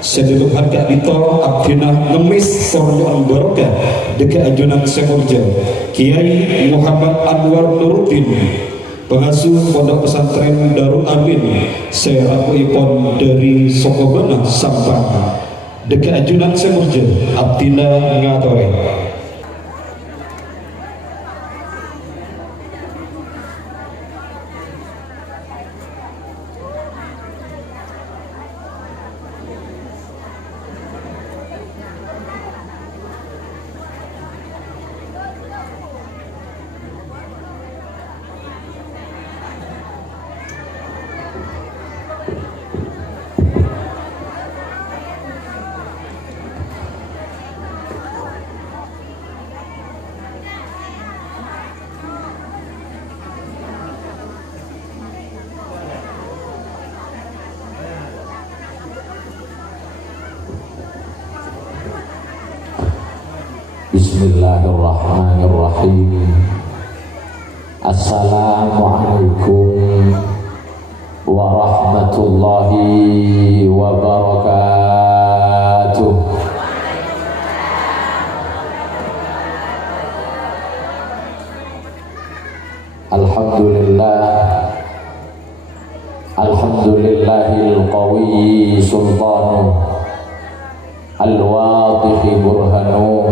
sedulur harga dito abdina ngemis sornyoan barokah deka ajunan semurja Kiai Muhammad Anwar Nuruddin pengasuh pondok pesantren Darul Amin seraku ipon dari Sokobana Sampang deka ajunan semurja abdina ngatore. Bismillahirrahmanirrahim. Assalamualaikum warahmatullahi wabarakatuh. Alhamdulillahil qawi sultanu al-wadih burhanu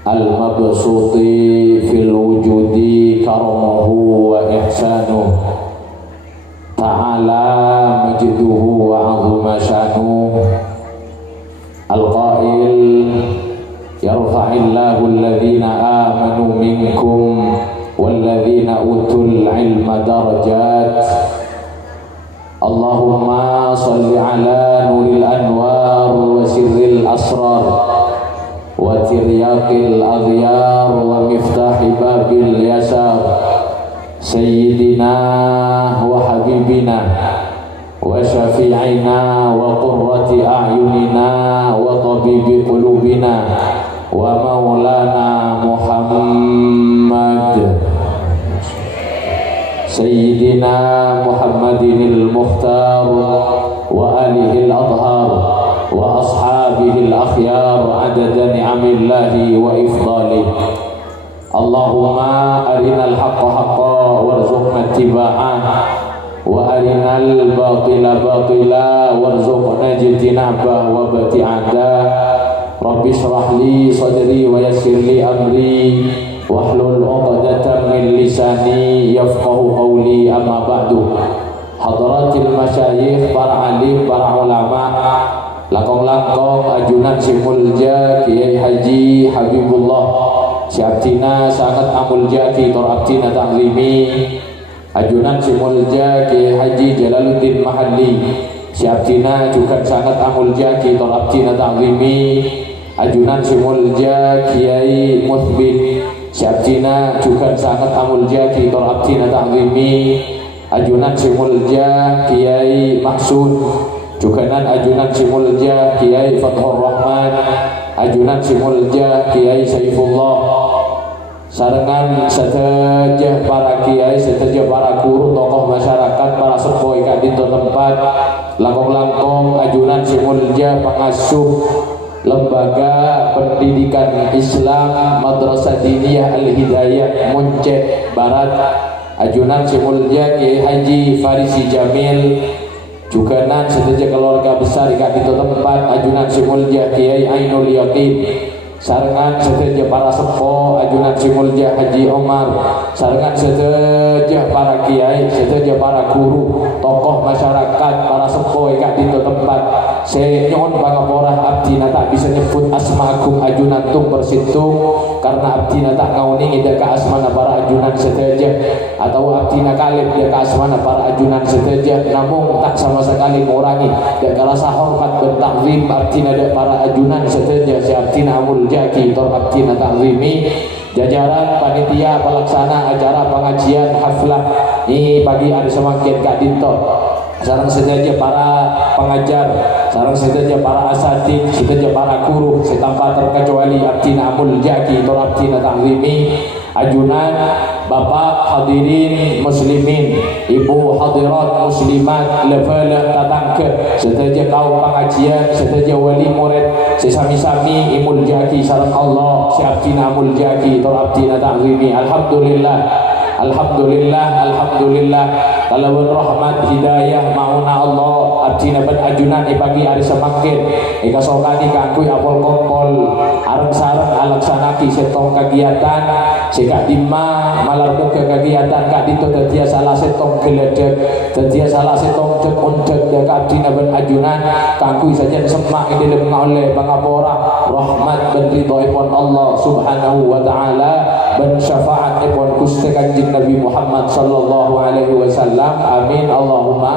al-mabsuti fil wujudi karamuhu wa ihsanuh ta'ala majduhu wa azuma shanuh al-qail yarfa'illahu alladhina amanu minkum walladhina utul ilma darajat. Allahumma salli ala nuril anwar wa sirril asrar wa tiryaqil aghyar wa miftahi babil yasar sayyidina wa habibina wa syafi'ina wa qurrati a'yunina wa tabibi qulubina wa maulana Muhammad sayyidina Muhammadinil Mukhtar wa alihil adhar wa ashabihil akhyar adada ni'amillahi wa ifdalih. Allahumma arinal haqqa haqqa warzuqna ittiba'ah wa arinal batila batila warzuqna ijtinabah wa bati'ada. Rabbi shrah li sadri wa yassir li amri wahlul 'uqdatam min lisani yafqahu qawli. Amma ba'du. Hadratil masyayikh, para alim, para ulama, langkong-langkong ajunan si mulja Kiai Haji Habibullah si abdina sangat amulja ki tor abdina ta'limi. Ajunan si mulja Kiai Haji Jalaluddin Mahalli si abdina juga sangat amulja ki tor abdina ta'limi. Ajunan si mulja Kiai Muthbit si abdina juga sangat amulja ki tor abdina ta'limi. Ajunan si mulja Kiai Maksud juganan ajunan si mulja Kiai Fathur Rahman, ajunan si mulja Kiai Saifullah, sarengan seteja para kiai, seteja para guru, tokoh masyarakat, para sepuh ika dinto tempat, langkong-langkong ajunan si mulja pengasuh lembaga pendidikan Islam Madrasah Diniyah Al-Hidayah Munceh Barat, ajunan si mulja Kiai Haji Farisi Jamil, juganan seteja keluarga besar ika dinto tempat, ajunan si mulja Kiai Ainul Yaqin, sarengan seteja para sepuh, ajunan si mulja Haji Omar, sarengan seteja para kiai, seteja para guru, tokoh masyarakat, para sepuh ika dinto tempat. Senyon pangaporah abdina tak bisa nyebut asma agung ajunan tung bersitung karena abdina tak ngauningi dia ke asmana para ajunan seteja, atau abdina kalib dia ke asmana para ajunan seteja, namun tak sama sekali mengurangi dia ke rasa hormat dan takzim abdina dia para ajunan seteja. Si abdina amul jaki tor abdina takzimi. Jajaran panitia pelaksana acara pengajian haflah ini pagi hari semakin Kak Dinto, sarang sejajar para pengajar, sarang sejajar para asatid, sejajar para guru, tanpa terkecuali abdina amul jaki tor abdina takzimi. Ajunan Bapak hadirin muslimin, ibu hadirat muslimat, level tatangke, serta kaum pengajian, serta wali murid, sesami-sami imul jaki sareng Allah, si abdina mul jaki, tor abdina ta'zimi. Alhamdulillah. Alhamdulillah, alhamdulillah. Kalawun rahmat hidayah mauna Allah abdina ben ajunan pagi hari semakin ika sokani kangkui apol kompol areng sareng alaksanaki setong kegiatan seka dima malar muka kegiatan kak dito tetia salah setong geledek tetia salah setong cek uncek deka abdina ben ajunan kangkui saja semak ini lebih oleh pangapora rahmat ben ridhoipun Allah subhanahu wa ta'ala ben syafaat ipun Gusti Kanjeng Nabi Muhammad sallallahu alaihi wasallam. Amin Allahumma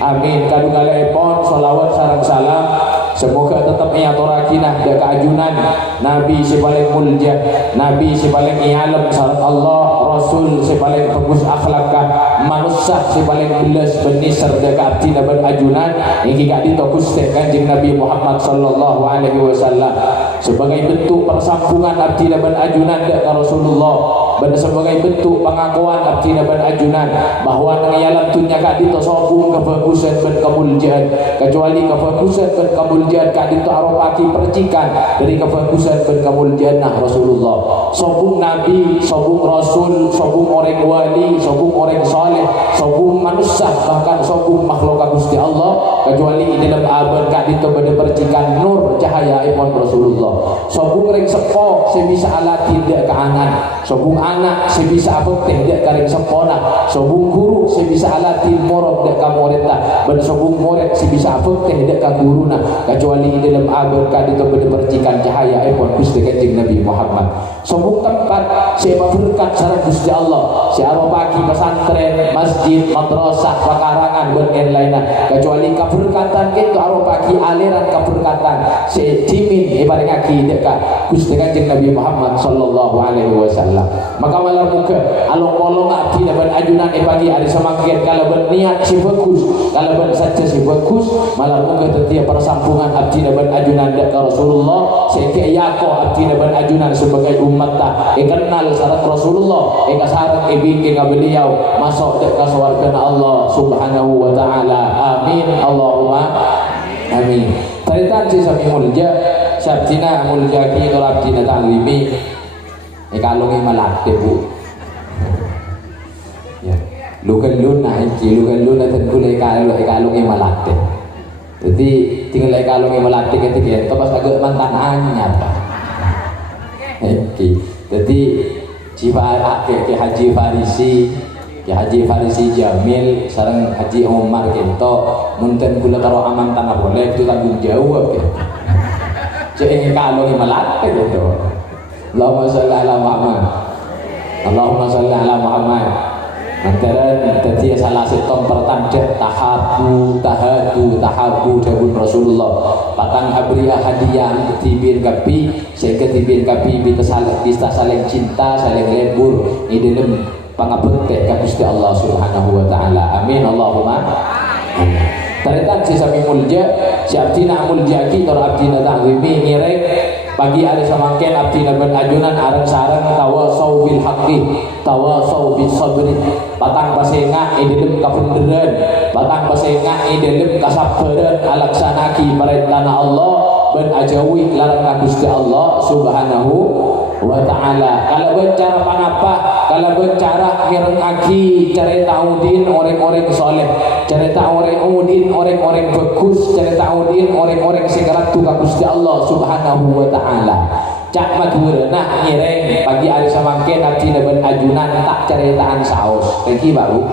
amin. Kadungalaipun sholawat sareng salam semoga tetap iaturakinah da keajunan Nabi si paling mulja, Nabi si paling ialem sareng Allah, Rasul si paling bagus akhlakah, manusia si paling belas benis serta keabdina ben ajunan iki gak dito Gusti Kanjeng Nabi Muhammad sallallahu alaihi wasallam sebagai bentuk persambungan abdina ben ajunan da Rasulullah, dan sebagai bentuk pengakuan abdina ben ajunan bahwa nang ialam dunya kak dito sobung kebagusan ben kemuliaan, kecuali kebagusan ben kemuliaan kak dito arupaki percikan dari kebagusan ben kemuliaan nah Rasulullah. Sobung Nabi, sobung Rasul, sobung orang wali, sobung orang saleh, sobung manusia, bahkan sobung makhluk Gusti Allah, kecuali di dalam abad kak dito beda percikan nur cahaya ipun Rasulullah. Sobung ring sepo sebisa ala tidak ke anak, sobung anak sebisa abek tidak karing sepona, sobung guru sebisa ala timorok dek kamoreta, ben sobung murid sebisa abek tidak ke guruna, kecuali di dalam abad kak dito beda percikan cahaya ipun Gusti Kanjeng Nabi Muhammad. Sobung tempat siapa berkat sareng Gusti Allah, siapa pagi pesantren, masjid, madrasah, pekarangan dan lainnya, kecuali keberkatan itu aro pagi aliran keberkatan si dimin ibarat kaki dekat Gusti Kanjeng Nabi Muhammad sallallahu alaihi wasallam. Maka malam muka along-along abdi dan ajunan pagi hari semakin kalau berniat si bagus, kalau bersaja si bagus, malam muka setiap persambungan abdi dan ajunan dekat Rasulullah sehingga yako abdi dan ajunan sebagai umat tak kenal syarat Rasulullah sarang bikin beliau masuk dekat surga Allah subhanahu wa ta'ala. Amin Allahumma amin. Taritan si sami mulja sabdina muljaki dorabdina ta'limi ikalungi malakte bu ya lukan luna iki lukan luna tenggule ikalungi malakte jadi tinggal ikalungi malakte ketika itu pas agak mantan anyar jadi jiwa ke Haji Farisi Jamil sareng Haji Umar kento munten kula karo aman tanah boleh itu tanggung jawab ya cek kalau malate gitu. Allahumma sholli ala Muhammad, Allahumma sholli ala Muhammad. Antara tadi salah setong pertanda tahadu dahun Rasulullah patang abriya hadiah ketibir kapi saya ketibir kapi kita saling cinta saling lebur ini dalam pangabekte ka Gusti Allah subhanahu wa ta'ala. Amin Allahumma amin. Tarikan si sami mulja si abdina muljaki tor abdina ta'zimi ngirek pagi hari semakin abdina ben ajunan areng sareng tawasau bil haqqi tawasau bis sabri batang pasenga idilem kabenderan batang pasenga idilem kasabaran alaksanaki perintahna Allah ben ajawi larang Gusti Allah subhanahu wa ta'ala. Kalau bicara panapa, kalau bicara ngirengaki cerita udin orang-orang soleh, cerita orang-udin orang-orang bagus, cerita udin orang-orang sekerat tuka Gusti Allah subhanahu wa ta'ala. Cak matur nah ngireng pagi hari samangke abdi ben ajunan tak ceritaan saos iki baru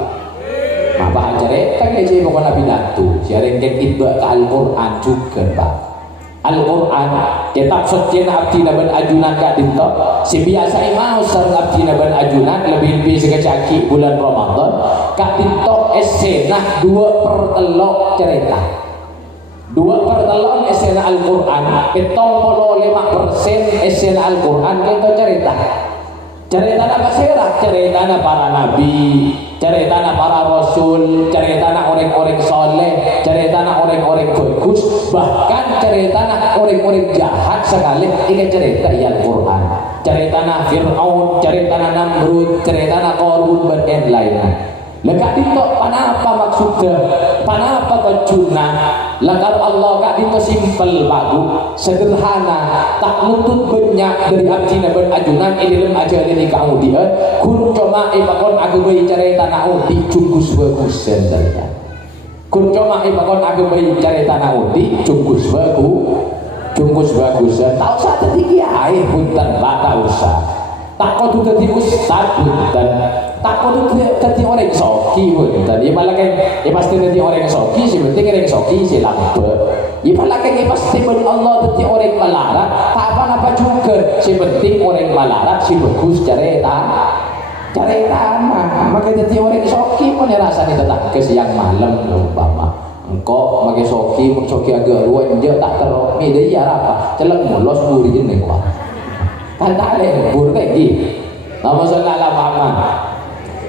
apa cerita kayak pokoknya pidato siaring itba ke Al-Qur'an juga Pak. Al-Quran kitab suci abdi ben ajunan gak dinto si biasa mau sareng abdi ben ajunan lebih sekecaki bulan Ramadan gak dinto esena 2/3 cerita 2/3 esena Al-Quran 75% esena Al-Quran kita cerita apa sirah cerita para nabi cerita para rasul cerita orang-orang soleh cerita orang-orang bagus bagus. Bahkan cerita orang-orang jahat sekali ini cerita yang Quran, cerita Fir'aun, cerita Namrud, cerita Qarun dan lainnya. Lekak dito panapa maksudnya, panapa kecuna. Lekak Allah kak dito simple bagus, sederhana, tak nuntut banyak dari abdina berajunan. Ini dalam ajaran ini kamu dia. Kun cuma ipakon aku bayi cerita naudi cungkus bagus cerita. Kun cuma ipakon aku bayi cerita naudi cungkus bagus. Tahu satu tiga air punten lah tak usah. Tak kau tu jadi ustad punten, tak kau tu jadi orang soki punten. Ia malah kan, ia pasti jadi orang soki. Si penting orang soki si lampu. Ia malah kan, ia pasti beri Allah jadi orang melarat. Tak apa-apa juga. Si penting orang melarat si bagus cerita mah. Maka jadi orang soki pun rasanya tetap ke siang malam umpama. Engkau pakai soki agak ruang dia tak teruk. Media apa? Celak mulos buri jenis kuat. Tanda lembur kayak gini. Nama sallallahu Muhammad.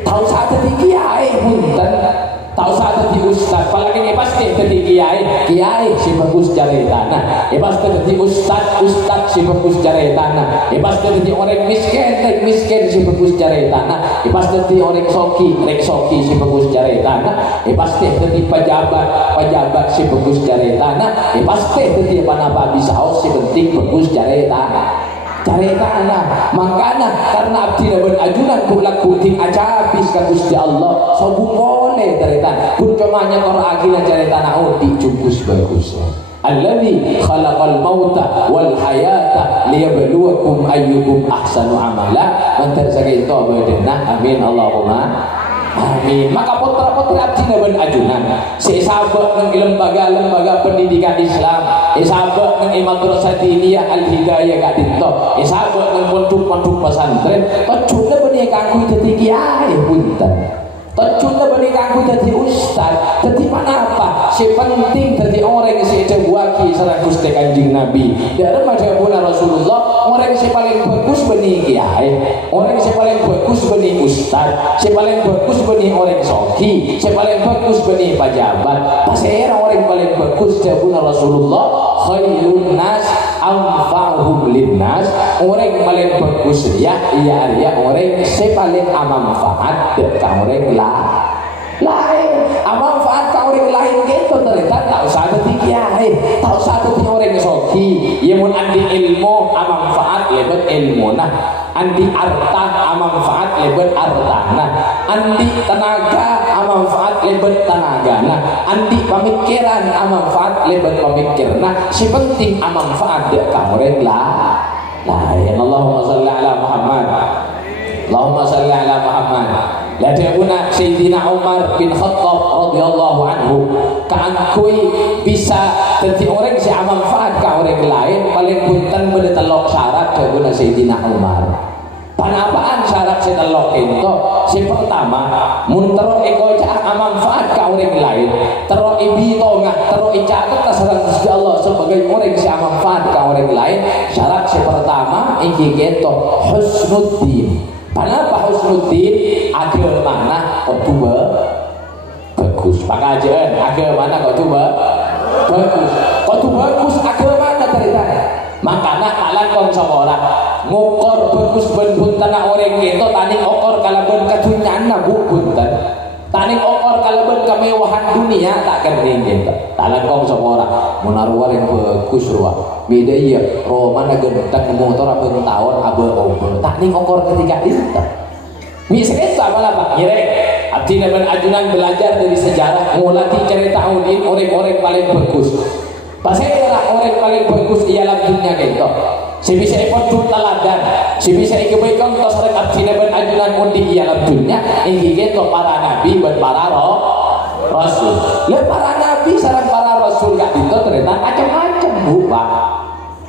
Tahu satu di kiai punten, tahu satu di ustad. Apalagi ini pasti di kiai si bagus cari tanah. Pasti di ustad si bagus cari tanah. Pasti di orang miskin si bagus cari tanah. Pasti di orang soki si bagus cari tanah. Pasti di pejabat si bagus cari tanah. Pasti di apa bisa si penting bagus cari tanah. Makanya karena abdi dan ajunan kulak kuting aja habis ke Gusti Allah sobu boleh cerita pun cumanya kalau akhirnya cerita naudi cukus bagus. Alladzi khalaqal mauta wal hayata liyabluwakum ayyukum ahsanu amala. Mantar saking to bedena amin Allahumma amin. Maka putra-putri abdi dan ajunan sesabak ng lembaga pendidikan Islam, sabak ng madrasah diniyah al-hidayah gak dito, sabak ng pondok pesantren, tocuna benih kanggo dadi kiai punten. Tocuna benih kanggo dadi ustad. Dadi manapa? Si penting dadi orang si jawaki sareng Gusti Kanjeng Nabi. Dari madhabuna Rasulullah, orang si paling bagus benih kiai, orang si paling bagus benih ustad, si paling bagus benih orang soki, si paling bagus benih pejabat. Pasera orang paling bagus jawabuna Rasulullah, khairun nas anfa'uhum linnas. Orang paling bagus ya orang si paling amanfaat ke orang lain. Amanfaat ke orang lain gitu ternyata tak usah ada kiai, tak usah ada orang soki. Ia mun andi ilmu amanfaat lebet ilmu nah, andi arta amanfaat lebet artana, andi tenaga amanfaat lebet tenaga nah, andi pemikiran amanfaat lebet pemikirna. Si penting amanfaat dek orang lain. Allahumma salli ala Muhammad. Allahumma salli ala Muhammad. Ladabuna Sayyidina Umar bin Khattab radhiyallahu anhu kaangkui bisa jadi orang si amanfaat ke orang lain paling punten beli telok syarat jabuna Sayyidina Umar. Panapaan syarat si telok itu? Si pertama muntero eko cak amanfaat ke orang lain, tero ibi tongah, tero icatat terserah Gusti Allah sebagai orang si amanfaat ke orang lain. Syarat si pertama iki keto husnuddin. Kenapa husnuddin? Agama mana kok tuba bagus. Pakajaan agama mana kok tuba bagus. Kok tuba bagus agama mana ceritanya? Makanya kalian kong sama orang ngukor bagus ben tanah orang itu tani okor kalaban kadunyana bu punten. Tani okor kalaban kemewahan dunia tak kering gitu. Kalian kong sama orang menaruh yang bagus ruang. Beda ya, Roma nagentak motor abang tahun abang obor. Tak ning okor ketika itu. Misalnya sama lah Pak Nyirek. Abdi dan ajunan belajar dari sejarah, mulai cerita Udin orang-orang paling bagus. Pasal orang paling bagus ialah dunia gitu. Si bisa ikut teladan, si bisa ikut kebaikan kita sering abdi dan ajunan Udin ialah dunia. Ini gitu para nabi dan para rasul. Ya para nabi sareng para rasul gak itu ternyata macam-macam bu Pak.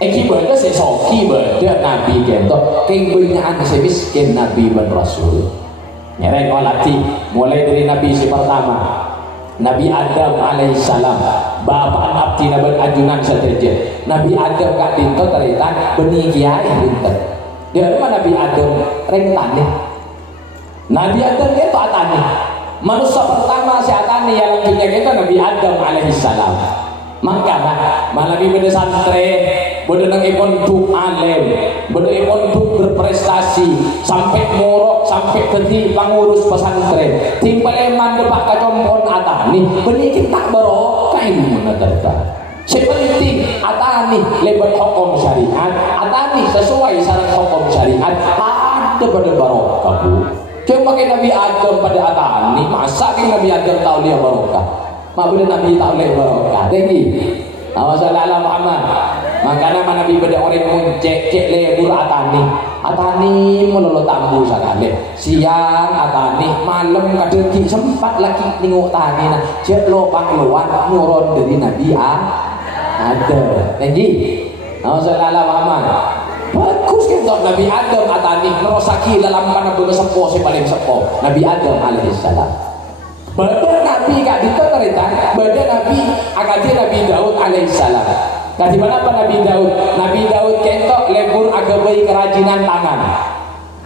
Ibadah sesoki beda nabi gitu. Kebanyakan semiskin nabi dan rasul. Nyereng olati mulai dari nabi si pertama, Nabi Adam alaihissalam, bapak abdi nabi ajunan seterjet. Nabi Adam gak dinto ternyata benih kiai dinto. Dia mana Nabi Adam rentane. Nabi Adam itu atane. Manusia pertama si atane yang dunia itu Nabi Adam alaihissalam. Makanya malabi beda santri, beda nang ipon duk alim, beda ipon duk berprestasi, sampai morok, sampai jadi pengurus pesantren. Timbal eman depak kacompon atani, benikin tak barokah ini mana terta. Sepenting atani lebat hukum syariat, atani sesuai syarat hukum syariat, ada pada barokah bu. Cuma pakai Nabi Adam pada atani, masa ke Nabi Adam tahu dia barokah? Mak boleh Nabi tak boleh barokah. Tinggi. Masalah Muhammad. Makanya mana Nabi pada orang muncek cek lebur atani. Atani melolo tambu sekali. Siang atani, malam kadang sempat lagi nengok tani nah. Cek lopang keluar nurun dari Nabi ada. Tinggi. Masalah Muhammad. Bagus kita Nabi Adam atani merosaki dalam mana bersepo si paling sepo. Nabi Adam alaihissalam. Badan Nabi kak diterita, badan Nabi akadi Nabi Daud alaihissalam. Kati mana apa Nabi Daud? Nabi Daud kentok lebur agabai kerajinan tangan,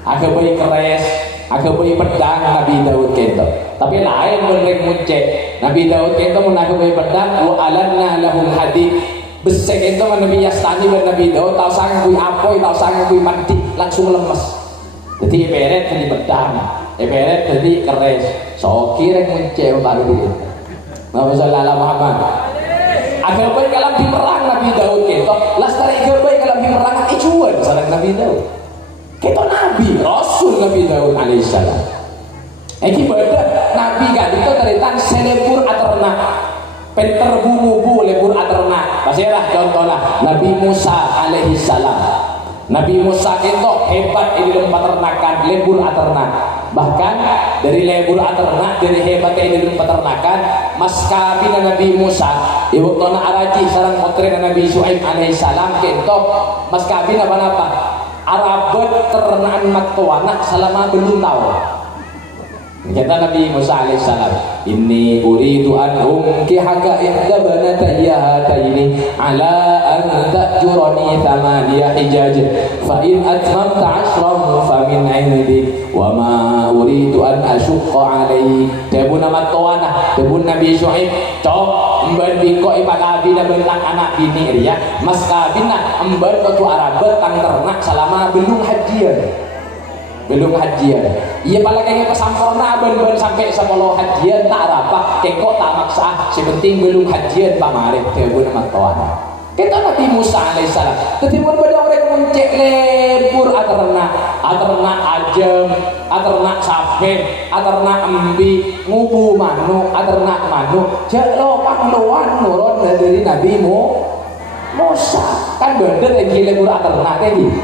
agabai keres, agabai pedang Nabi Daud kentok. Tapi lain bener muncek. Nabi Daud kentok menagabai pedang, wa alanna lahul hadid. Besek kentok Nabi Yastani dan Nabi Daud tahu sangat kui apoi, tahu sangat kui mati, langsung lemes. Jadi beret jadi pedang. Beret jadi keres, so kira muncul baru dia. Masalah Muhammad. Agar baik kalau di perang Nabi Daud kita, lastari agar baik kalau di perang icuan sarang Nabi Daud. Kita Nabi, Rasul Nabi Daud alaihissalam. Ibadah Nabi kan itu teritan selebur aternak, penter bubu lebur aternak. Pasirah contohnya Nabi Musa alaihissalam. Nabi Musa itu hebat di dalam peternakan lebur aternak. Bahkan dari lebur aternak, dari hebat di dalam peternakan, maskabina Nabi Musa, ibu tona araji sarang potret Nabi Syuaib alaihissalam kentok maskabina apa? Arabet ternakan matuanak selama belum tahu. Kata Nabi Musa alaihissalam, inni uridu an unkihaka ihda banatayya hataini ala an ta'jurani thamaniya hijaj fa in atmamta 'ashran fa min 'indi wa ma uridu an ashqa 'alayk. Debu nama tuana, debu Nabi Syuaib, cok emban biko ipakabina bentang anak bini dia, mas kabina emban tu Arabet tang ternak selama belum hajian. Belum hajian. Iya pala kayaknya pesampurna ben sampai 10 hajian tak apa, kekok tak maksa, sepenting belum hajian pamarit tebu nama tuana. Kita Nabi Musa alaihissalam ketika pada orang muncek lebur aternak ajem, aternak sapi, aternak embi, ngubu manu, aternak manu, jelo pangluan nurun dari Nabi Musa. Kan bener lagi lebur aternak ini.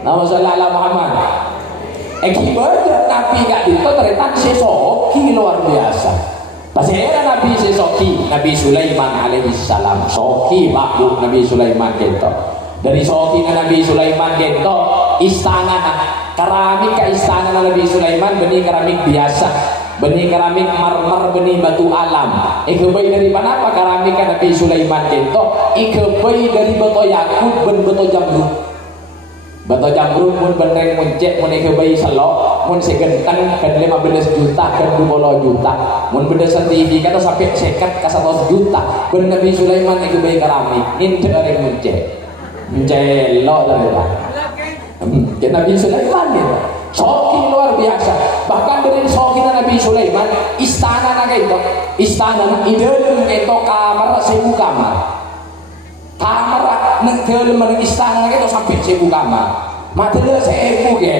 Nama sallallahu Muhammad. Ibadah Nabi gak itu ternyata sesoki luar biasa. Pasal Nabi sesoki Nabi Sulaiman alaihissalam soki makhluk Nabi Sulaiman gitu. Dari soki Nabi Sulaiman gitu istana keramik ke istana Nabi Sulaiman benih keramik biasa, benih keramik marmer, benih batu alam. Ikebai dari mana apa keramik ke Nabi Sulaiman gitu? Ikebai dari batu yakut ben batu jamrud. Batu jamrud pun bener muncek mun ikebai selok mun segenteng kan 15 juta kan 20 juta mun beda sertifikat sampai sekat ke 100 juta ben Nabi Sulaiman ikebai keramik inte arek muncek jelok lah ya Nabi Sulaiman gitu soki luar biasa. Bahkan dari soki Nabi Sulaiman istana itu istana idealem itu kamar 1000 kamar neng dalam istana itu sampai 1000 kamar. Materi 1000 ke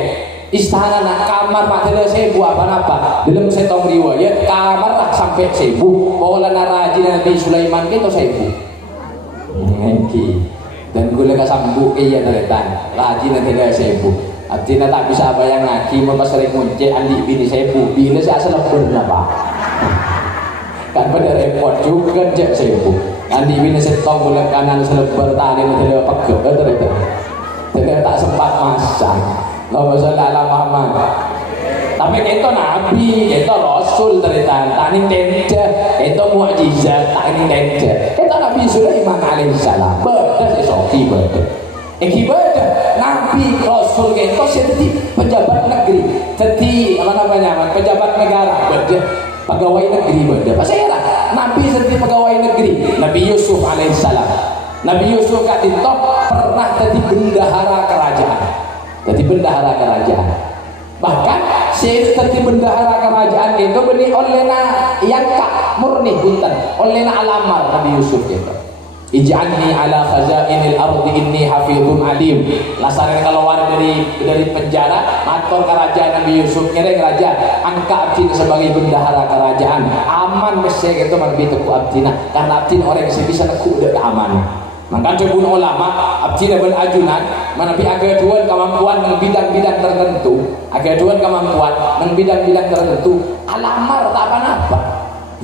istana nak kamar materi 1000 apa dalam setong riwayat kamar sampai 1000. Pola naraji Nabi Sulaiman itu 1000. Dan gue lega sambuk iya teretan. Raji nanti 1000. Artinya tak bisa bayang lagi mau sering muncul andi bini 1000. Bini saya asal berapa? Kan pada repot juga cek 1000. Andi bini setong bulan kanan selebar tali nanti dia pegel ternyata. Jadi tak sempat masak. Allahumma sholli ala Muhammad. Tapi itu Nabi, itu Rasul ternyata. Tani tenda, itu mukjizat. Tani tenda. Itu Nabi Sulaiman alaihissalam. Beda sesoki beda. Ibadah Nabi Rasul itu seperti pejabat negeri, seperti apa namanya pejabat negara. Beda. pegawai negeri beda. Pasal Nabi seperti pegawai negeri. Nabi Yusuf alaihissalam. Nabi Yusuf kat dinto pernah jadi bendahara kerajaan. Jadi bendahara kerajaan. Bahkan seperti bendahara kerajaan itu beli olehna yang kak murni bunten, olehna alamar Nabi Yusuf itu. Ij'alni ala khazainil ardi inni hafizun alim. Lasaran keluar dari penjara, matur kerajaan Nabi Yusuf ngereng raja, angka abdi sebagai bendahara kerajaan. Aman mesti gitu mangbi teku abdina, karena abdi orang yang bisa neku udah aman. Maka cebun ulama abdi ben ajunan, mana pi agak duan kemampuan nang bidang-bidang tertentu, agak duan kemampuan nang bidang-bidang tertentu, alamar tak apa-apa.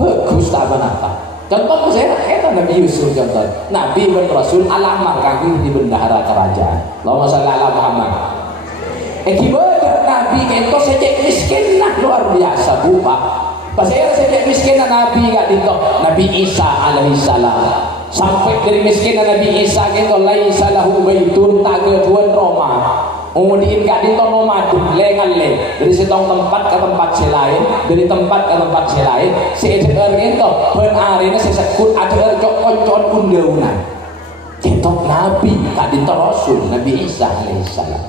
Bagus tak apa-apa. Contoh saya itu Nabi Yusuf contoh. Nabi dan Rasul alamar kaki di bendahara kerajaan. Allahumma shalli ala Muhammad. Akibat Nabi itu sejak miskin lah luar biasa bu pak. Pasal sejak miskin Nabi gak ditok. Nabi Isa alaihissalam sampai dari miskin Nabi Isa itu laisa lahu baitun tak keduan Roma. Kemudian gak ditok nomadun lengan le dari setong tempat ke tempat selain, dari tempat ke tempat selain. Seeder itu penarina sesekut ada cok-cok undaunan. Ketok Nabi gak ditok Rasul Nabi Isa alaihissalam.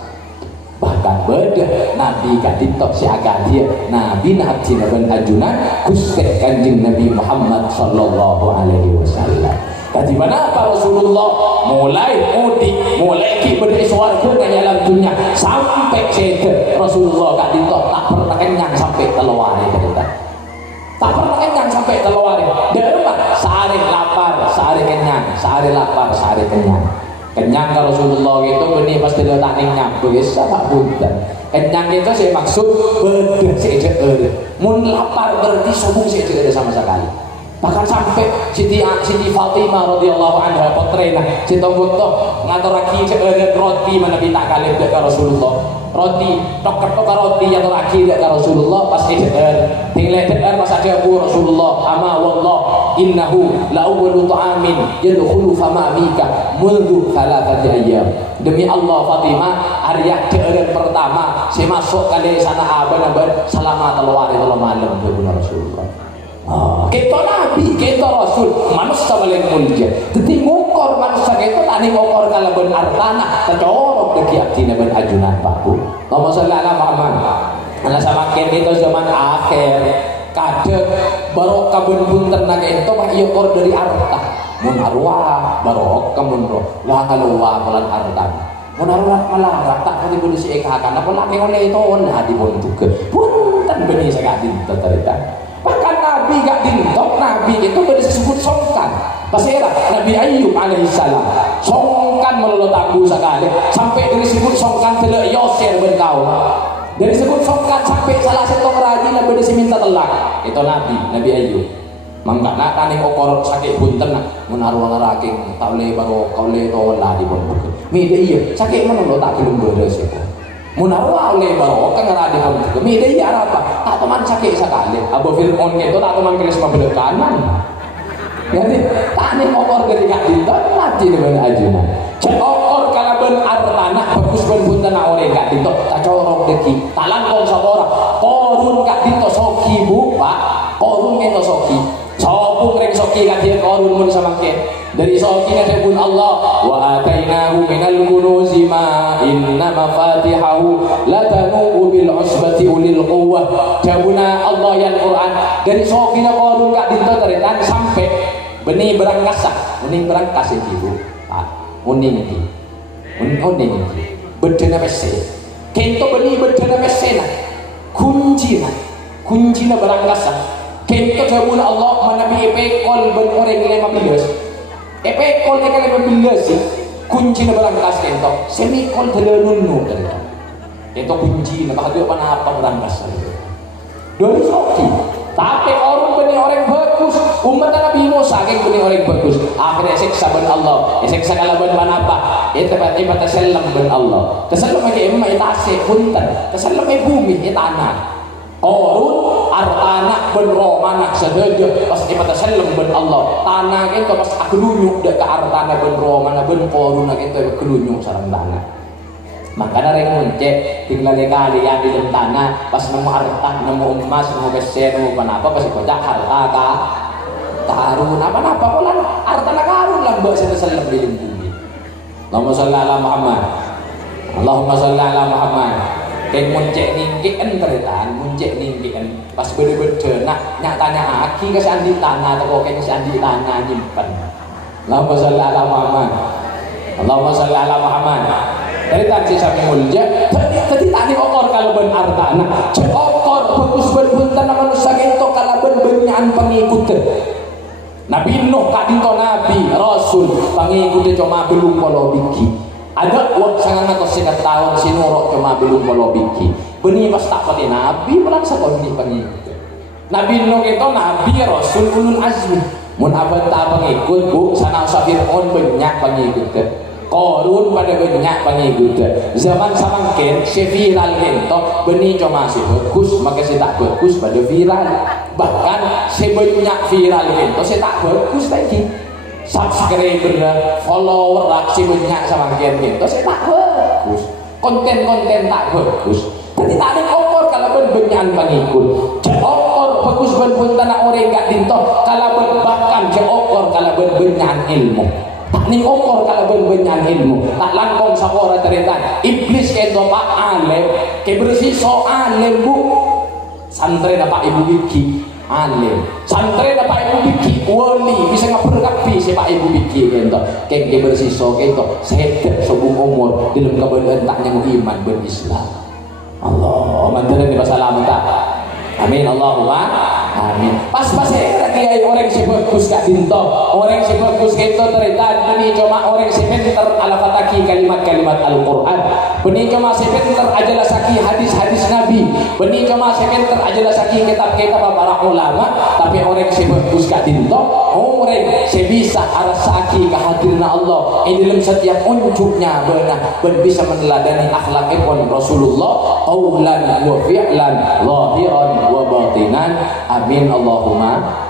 Bahkan beda Nabi gak ditok si agak dia Nabi Nabi ben ajunan Gusti Kanjeng Nabi Muhammad sallallahu alaihi wasallam. Di mana apa Rasulullah mulai mudik, mulai ki berdiri suaraku ke dalam dunia sampai seder Rasulullah gak ditok tak pernah kenyang sampai teluar kita. Tak pernah kenyang sampai teluar. Derma sehari lapar, sehari kenyang, sehari lapar, sehari kenyang. Kenyang kalau Rasulullah itu benih pasti letak nyam, bisa tak punten. Kenyang itu saya maksud berdiri seder. Mun lapar berarti sobung seder sama sekali. Bahkan sampai Siti Fatimah radhiyallahu anha putrena Siti Butuh ngatur lagi roti mana kita kali ke Rasulullah roti tok roti yang terakhir ke Rasulullah pas tinggal pas ada Rasulullah ama wallah innahu la awwalu ta'amin yadkhulu fama bika mundu thalathati ayyam. Demi Allah Fatimah Arya keren pertama saya masuk kali sana aban selama teluar itu malam ke Rasulullah. Kita Nabi, kita Rasul, manusia paling mulia. Jadi ngukor manusia kita tadi ngukor kalau benar tanah, tercorok deki abdina ben ajunan Pak Bu. Allahumma sholli ala Muhammad. Karena semakin itu zaman akhir, kadang barokah ben punten naga itu mah iya kor dari harta. Mun arwah barokah mun roh, lah kalau wa pelan harta. Mun arwah malah rata tadi boleh si eka karena pelaki oleh itu lah dibuntuk. Punten benih sekali tercerita. Bahkan Nabi gak dintok, Nabi itu disebut songkan. Pasal Nabi Ayub alaihissalam songkan melulu tangguh sekali sampai disebut songkan tidak Yosef berkau. Dari disebut songkan sampai salah satu raja yang berdisi minta telak. Itu Nabi Ayub. Mangga nak tani okor sakit punten nak menaruh raking taule baru kaule tola di pondok. Mide iya sakit melulu tak belum beres itu. Munarwa oleh barokah ngarade pun juga. Mide ya apa? Tak teman sakit sekali. Abu Fir'aun itu tak teman kelis pembelok kanan. Jadi tani okor ketika dinton mati dengan ajunan. Cek okor kalau ben artanah bagus ben punten oleh gak dinton tak corok deki. Tak langkong sabora. Korun gak dinton soki bu pak. Korun itu soki. Sopung rek soki gak dia korun mun samangke. Dari sokinya sebut Allah wa atainahu minal kunuzi ma inna mafatihahu latanu bil usbati ulil quwwah. Jabuna Allah yang Quran dari sokinya korun gak dinteritan sampai benih berangkas itu Pak uning iki uning iki bedena mese kento benih bedena mese na kuncina berangkas kento jabuna Allah manabi epekol ben orang 15 epekol ni kali berpindah sih kunci na berangkas kento semikol telenunu ternyata kento kunci na bakal dia apa berangkas dari soki tapi orang benih orang bagus umat Nabi Musa kan benih orang bagus akhirnya seksa ben Allah seksa kalau ben apa itu berarti tasallam ben Allah tasallam lagi emang itu asik punten tasallam bumi itu tanah Korun artana ben romana sahaja pas ipatasallem ben Allah tanah itu pas aklunyuk dek ke artana ben romana ben korun itu aklunyuk sareng tanah Makanya rek muncek tinggal kali yang di dalam tanah pas nemu harta, nemu emas, nemu besi, nemu apa pasti kocak harta karun apa polan harta karun lah mbak saya terselam di dalam bumi. Allahumma sholli ala Muhammad. Allahumma sholli ala Muhammad. Kayak muncek ningkian teritaan, muncek ningkian pas beda-beda nak nyatanya aki kasih andi tanah atau kayak kasih andi tanah nyimpan. Allahumma sholli ala Muhammad. Allahumma sholli ala Muhammad. Dari tadi sami mulja, tadi tadi okor kalau ben artana, cek okor bagus ben buntan manusia itu kalau ben benyan pengikut. Nabi Nuh kadinto Nabi Rasul pengikutnya cuma belum polo biki. Ada waktu sangat atau sekitar tahun sinurok cuma belum polo biki. Benih pas tak pada Nabi pulang sekolah ini pengikut. Nabi Nuh itu Nabi Rasul ulul azmi. Mun abad tak pengikut bu sana Fir'aun banyak pengikut. Korun pada banyak pengikut. Zaman samangkin si viral gitu benih cuma si bagus maka si tak bagus pada viral. Bahkan si banyak viral gitu si tak bagus lagi. Subscriber, follower si banyak samangkin gitu si tak bagus. Konten-konten tak bagus. Tapi tak ada okor kalau banyak pengikut. Okor bagus pun tanah orang gak dinto kalau bahkan okor kalau banyak ilmu. Tak ni okor kalau ben-benyan ilmu tak langkong sakora teritan iblis kayak pak alim kayak bersih so alim bu santri dapat ibu biki alim santri dapat ibu biki wali bisa ngaperkapi si pak ibu biki kayak dia bersih so kayak sehat sebung umur dalam kebenaran tak nyamu iman berislam Allah mandarin di masalah minta amin Allahumma amin pas kiai orang si bagus gak dinto orang si bagus gitu teritan benih cuma orang si pinter ala fataki kalimat-kalimat Al-Quran benih cuma si pinter ajalah saki hadis-hadis Nabi benih cuma si pinter ajalah saki kitab-kitab para ulama tapi orang si bagus gak dinto orang si bisa arah saki kehadiran Allah ini dalam setiap unjuknya benar bisa meneladani akhlak ikon Rasulullah qawlan wa fi'lan zahiran wa batinan amin Allahumma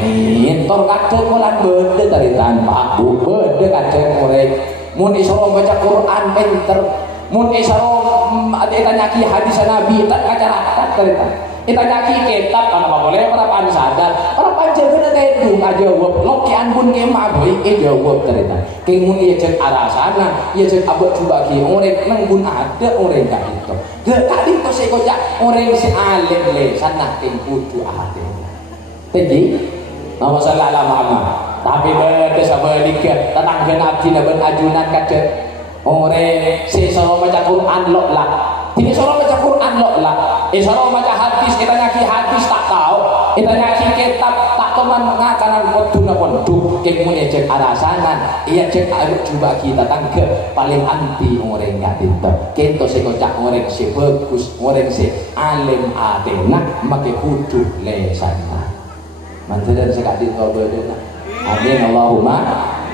amin. Tor kadang mulan beda dari tanpa bu beda kadang orang mun isoro baca Quran pinter mun isoro ada nyaki hadis Nabi tak kacarat cerita kita nyaki kitab kan apa boleh para pan sadar para panjang bener tedung aja jawab lokian pun kemah boy jawab cerita kayak mun iya cek arah sana iya cek abad coba ki orang nang pun ada orang gak itu gak tadi tuh saya kocak orang si alim le sana ting kudu ada jadi nama sallallahu Muhammad tapi beda sabalik tetangga nabi nabi ajunan kata orang si soro baca Quran lok lah ini soro baca Quran lok lah soro baca hadis kita nyaki hadis tak tahu kita nyaki kitab tak teman mengakanan koduna ponduk kemudian cek arasanan iya cek arut coba kita tangga paling anti orang gak tinta kento sekocak orang si bagus orang si alim atenak make kudu lesana manfaat sekali kau berdua. Amin Allahumma.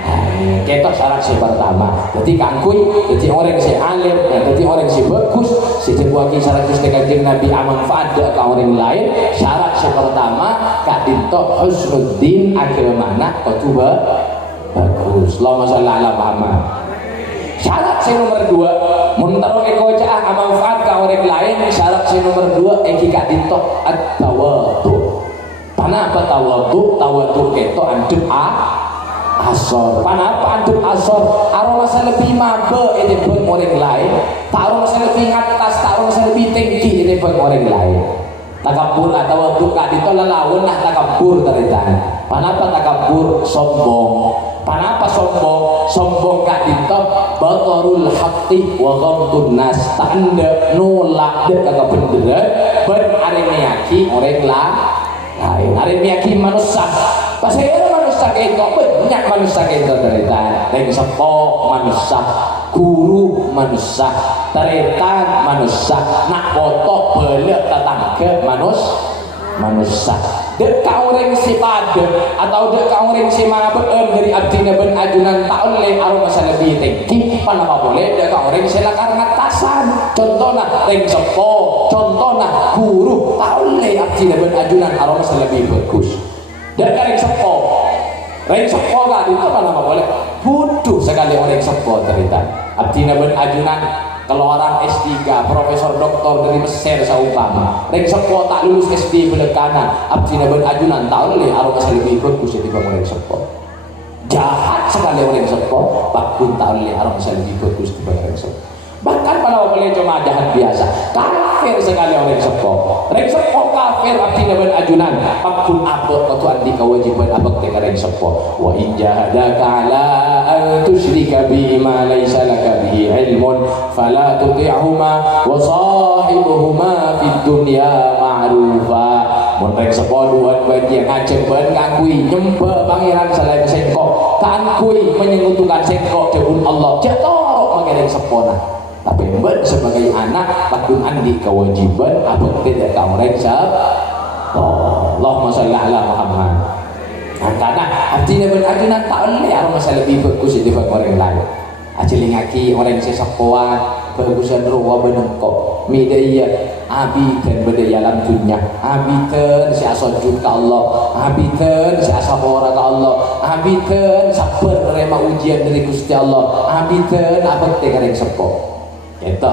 Amin. Kita syarat si pertama. Jadi kangkui, jadi orang si alim, jadi orang si bagus. Sejauh ini syarat istiqamah Nabi amanfaat ke orang lain. Syarat si pertama kadinto husnuddin agamana kotuba bagus. Allahumma sholli ala Muhammad. Syarat si nomor dua, muntaro ekojah amanfaat ke orang lain. Syarat si nomor dua eki kadinto at-tawadu. Kenapa tawadu itu andep asor kenapa andep asor aroma lebih mabe ini buat orang lain taruh lebih atas taruh lebih tinggi ini buat orang lain takabur atau buka itu lelawan lah takabur teritan kenapa takabur sombong kenapa sombong gak ditop batarul haqti wa ghamtun nas tanda nolak dek kagak bener ben aremiyaki orang lain hari meyakini manusia pasal manusia itu banyak manusia itu terita yang sepo manusia guru manusia terita manusia nak foto beliau tetangga manusia dek orang si pada atau dek orang si mabeen dari abdinya ben ajunan tak oleh arung masa lebih tinggi panapa boleh dek orang si lakar ngatasan contohnya ring sepo contohnya guru tak oleh abdinya ben ajunan arung masa lebih bagus dek ring sepo gak itu panapa boleh butuh sekali orang sepo cerita abdinya ben ajunan keluaran S3, profesor doktor dari Mesir saumpama. Reng sepo tak lulus SD belekana, abdina ben ajunan tahun le aro masih lebih bagus di bang reng sepo. Jahat sekali reng sepo, bakun tahun le aro masih lebih bagus di bang reng sepo. Bahkan pada waktu cuma jahat biasa, kafir sekali reng sepo. Reng sepo kafir abdina ben ajunan, bakun abot waktu andi kewajiban abot teka reng sepo. Wa in jahadaka ala an tusyrika bi ma laysa laka bihi ilmun fala tuti'huma wa sahibuhuma fid dunya ma'rufa. Mun rek sepoduan bagi ngajeng ben ngakui nyembah pangeran selain sengkok kangkui menyekutukan sengkok deun Allah jatuh pangeran sepona. Tapi ben sebagai anak pakun andi kewajiban abot tidak kau rek sep. Allahumma shalli ala Muhammad. Karena artinya benar-benar tak boleh orang masih lebih bagus di orang lain. Ajeli ngaki orang sesepuan bagusan ruwa benengkok midaya abidan bedaya alam dunia abidan si asojud ke Allah abidan si asabora ke Allah abidan sabar menerima ujian dari Gusti Allah abidan abad tegareng sepo gitu.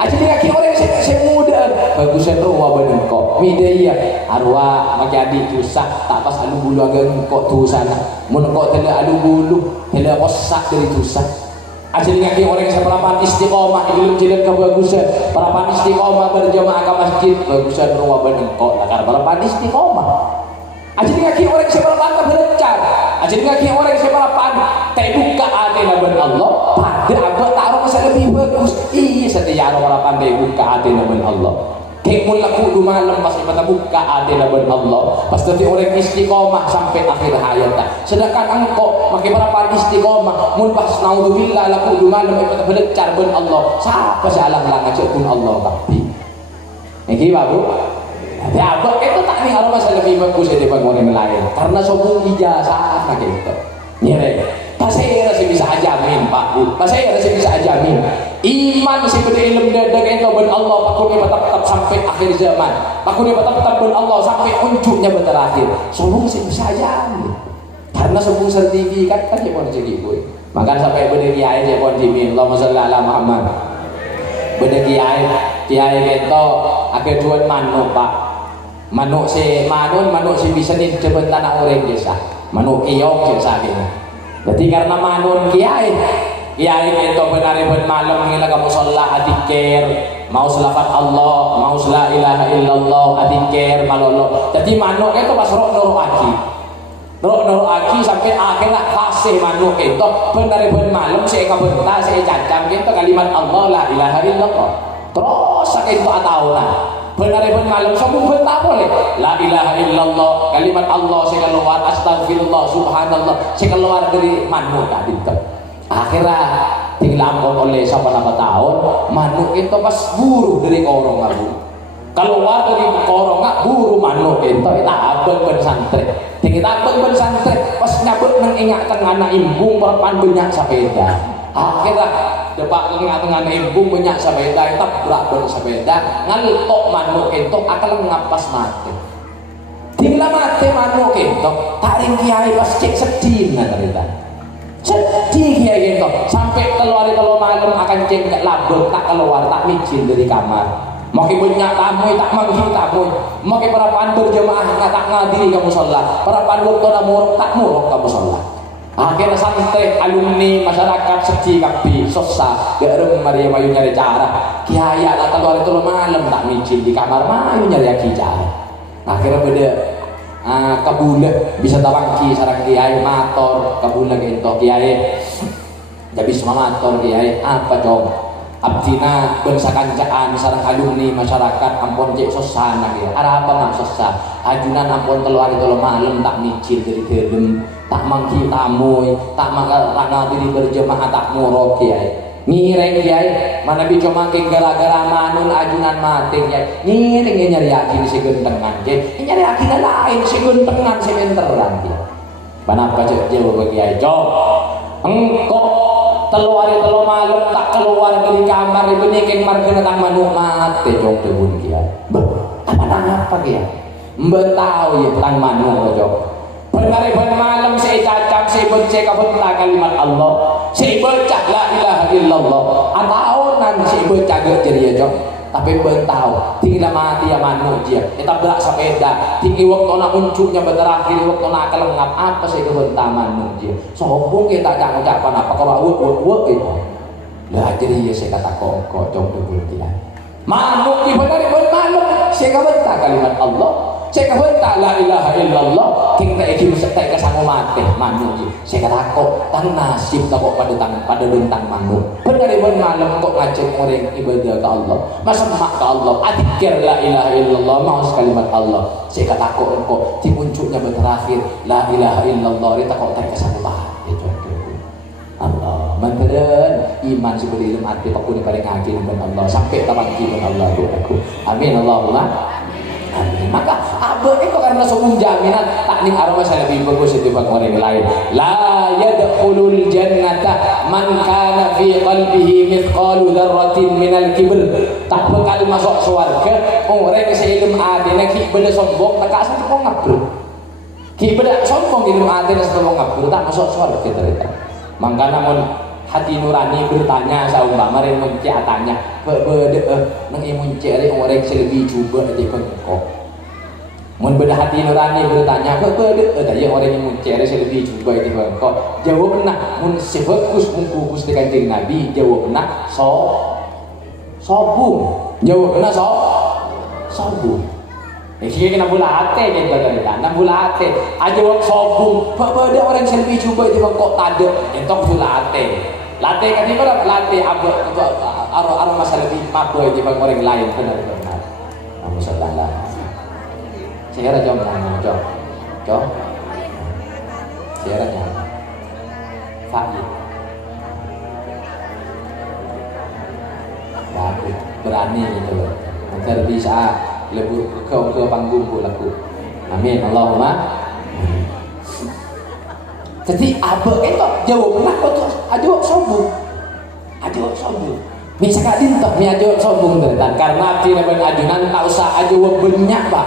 Ajeli ngaki orang semuda bagusan ruwa benengkok midaya arwah maki adik susah tak pas alu bulu agak kok tu sana mun kok tela alu bulu tela kosak dari susah. Ajil ngaki orang yang seperapan istiqomah ilmu-ilmu kebagusan perapan istiqomah berjamaah ke masjid bagusan rumah benengkok lakar perapan istiqomah. Ajil ngaki orang yang seperapan kebelencar ajil ngaki orang yang seperapan tak buka adena ben Allah pada abad taruh masa lebih bagus iya setia perapan tak buka adena ben Allah. Kek mun laku du malam pas ibadah buka adena ben Allah. Pas tadi orang istiqomah sampai akhir hayat. Sedangkan engkau makai berapa istiqomah mun pas naudzubillah laku du malam ibadah belecar ben Allah. Siapa sih alang ngajak pun Allah tapi. Iki babu. Ya abang itu tak nih harus lebih bagus dari orang lain karena sombong ijazah kayak gitu. Nyere. Pasai rasa bisa ajamin Pak Bu. Pasai rasa bisa ajamin. Iman si beda ilmu dadak itu ben Allah pakune tetap sampai akhir zaman. Pakune tetap ben Allah sampai unjuknya terakhir. Sombong sih bisa ajamin. Karena sombong sertifikat kan ya pon jadi gue. Makan sampai beda kiai je pon dimin. Allahumma shalli ala Muhammad. Beda kiai itu akhir duan manuk Pak. Manuk si bisa nih jebet tanah orang desa. Manuk kiok desa gitu. Jadi karena manun kiai itu benar-benar malam ngila kamu sholat adikir mau selafat Allah mau la ilaha illallah adikir malolo. Jadi manuk itu pas roh aki sampai akhirnya kasih manuk itu benar-benar malam saya kabenta saya cacam gitu kalimat Allah la ilaha illallah terus sakit itu atau lah benar-benar malam sambung bentah boleh la ilaha illallah kalimat Allah saya keluar astagfirullah subhanallah saya keluar dari manuk tadi akhirnya dilampon oleh siapa-siapa tahun manuk itu pas buru dari korong aku keluar dari korong nggak buru manuk itu abang ben santri tinggi abang ben santri pas nyabut mengingatkan anak imbung perpan banyak sepeda akhirnya depak tengah-tengah imbung banyak sepeda tabrak ben sepeda ngaltok manuk itu akan ngapas mati tinggal mati manuk itu taring kiai pas cek sedih nggak cerita sedih kiai itu sampai keluar malam akan cek label tak keluar tak micin dari kamar makin banyak tamu tak manghi tamu makin perapaan berjemaah tak ngadiri kamu sholat perapaan waktu namuruk tak muruk kamu sholat akhirnya santai alumni masyarakat sedih kapi susah garam Maria mayu nyari cara kiai tak keluar malam tak micin di kamar mayu nyari cara akhirnya beda kabula bisa tawangki sarang kiai mator kabula gitu kiai jadi semua mator kiai apa dong abdina bangsa kancaan sarang alumni masyarakat ampun cek sosana ya ada apa nggak sosah ajunan ampun keluar itu malam tak micin dari dalam tak mangki tamu tak makan diri berjemaah tak murok kiai ngireng kiai mana bisa makin gara-gara manun ajunan mati kiai ngireng nyari yakin si gentengan kiai nyari yakin lain si gentengan si menteran kiai panapa cek jauh kiai cok engkau telur malam tak keluar dari kamar ibu nikeng marga tang manuk mati jok tebun kiai apa kiai mbak tahu ya tang manuk jok benar malam saya cacap saya benci kalimat Allah si baca la ilaha illallah atahunan si baca gak jadi aja tapi bentau tinggal mati ya manu dia kita berak sepeda tinggi waktu nak uncuknya berakhir waktu nak kelengap apa sih kebentah manu dia sombong kita jangan ucapan apa kalau wuk itu lah jadi ya saya kata kok jom dulu tidak manuk di benar manuk saya kebentah kalimat Allah saya kebentah la ilaha illallah kita ikut setek kesangu mati manuk dia saya kata kok tan nasib tak kok pada bentang manuk benar malam kok ngajak orang ibadah ke Allah masa mak ke Allah adikir la ilaha illallah mau kalimat Allah saya kata kok di puncuknya terakhir la ilaha illallah kita kok tak kesangu mati itu Allah mandaran iman seperti ilmu hati pakuni pada ngaji dengan Allah sampai tabaki dengan Allah aku amin Allahumma amin maka abah itu karena sombong jaminan tak ning arwah saya lebih bagus itu bang orang lain la yadkhulul jannata man kana fi qalbihi mithqalu dzarratin minal kibr tak bakal masuk surga orang yang seilmu adina ki beda sombong tak asal kok ngabur ki beda sombong ilmu adina sombong ngabur tak masuk surga ternyata maka namun hati nurani bertanya saumpama yang menciatanya nang imuncari orang selebih coba aja kok mun beda hati nurani bertanya tadi orang yang mencari selebih coba aja kok jawab nah mun sebagus mungkus dengan kanjeng Nabi jawab nah sobung jawab nah sobung Iki kena bola hati kan kata nak bola hati aja wak sobung pada orang selfie coba itu kok tade entok bola hati latih kan ini berapa latih arah masalah lebih apa itu bang orang lain benar namun saudara saya raja mana jom saya raja Fakir bagus berani gitu loh agar bisa lebih ke panggung bu laku amin Allahumma jadi apa itu jawab kenapa tuh ajawab sombong misalkan dintok ni ajawab sombong ternyata karena abdi nabi ajunan tak usah ajawab banyak pak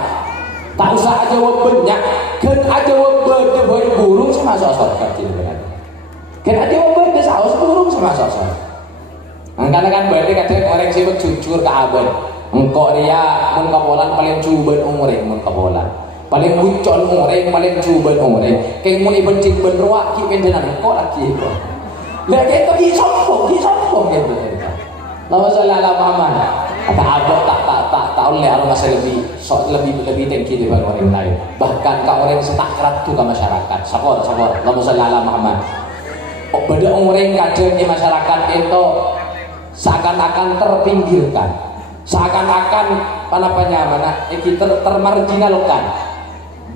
tak usah ajawab banyak kan ajawab berde burung sama sosok abdi nabi kan ajawab berde saus burung sama sosok karena kan berde kadang orang sibuk jujur ke abad engkau dia mun kapolan paling cuban orang mun kapolan paling bucon orang paling cuban orang kayak mun ibencing benruak ki kendenan engkau lagi itu lah kita ki sombong gitu lama sallallahu Muhammad kata abad tak oleh orang masih lebih tinggi daripada orang lain bahkan kau orang setakrat tu ke masyarakat sabar lama sallallahu Muhammad beda orang kadang di masyarakat itu seakan-akan terpinggirkan seakan-akan kita termarginalkan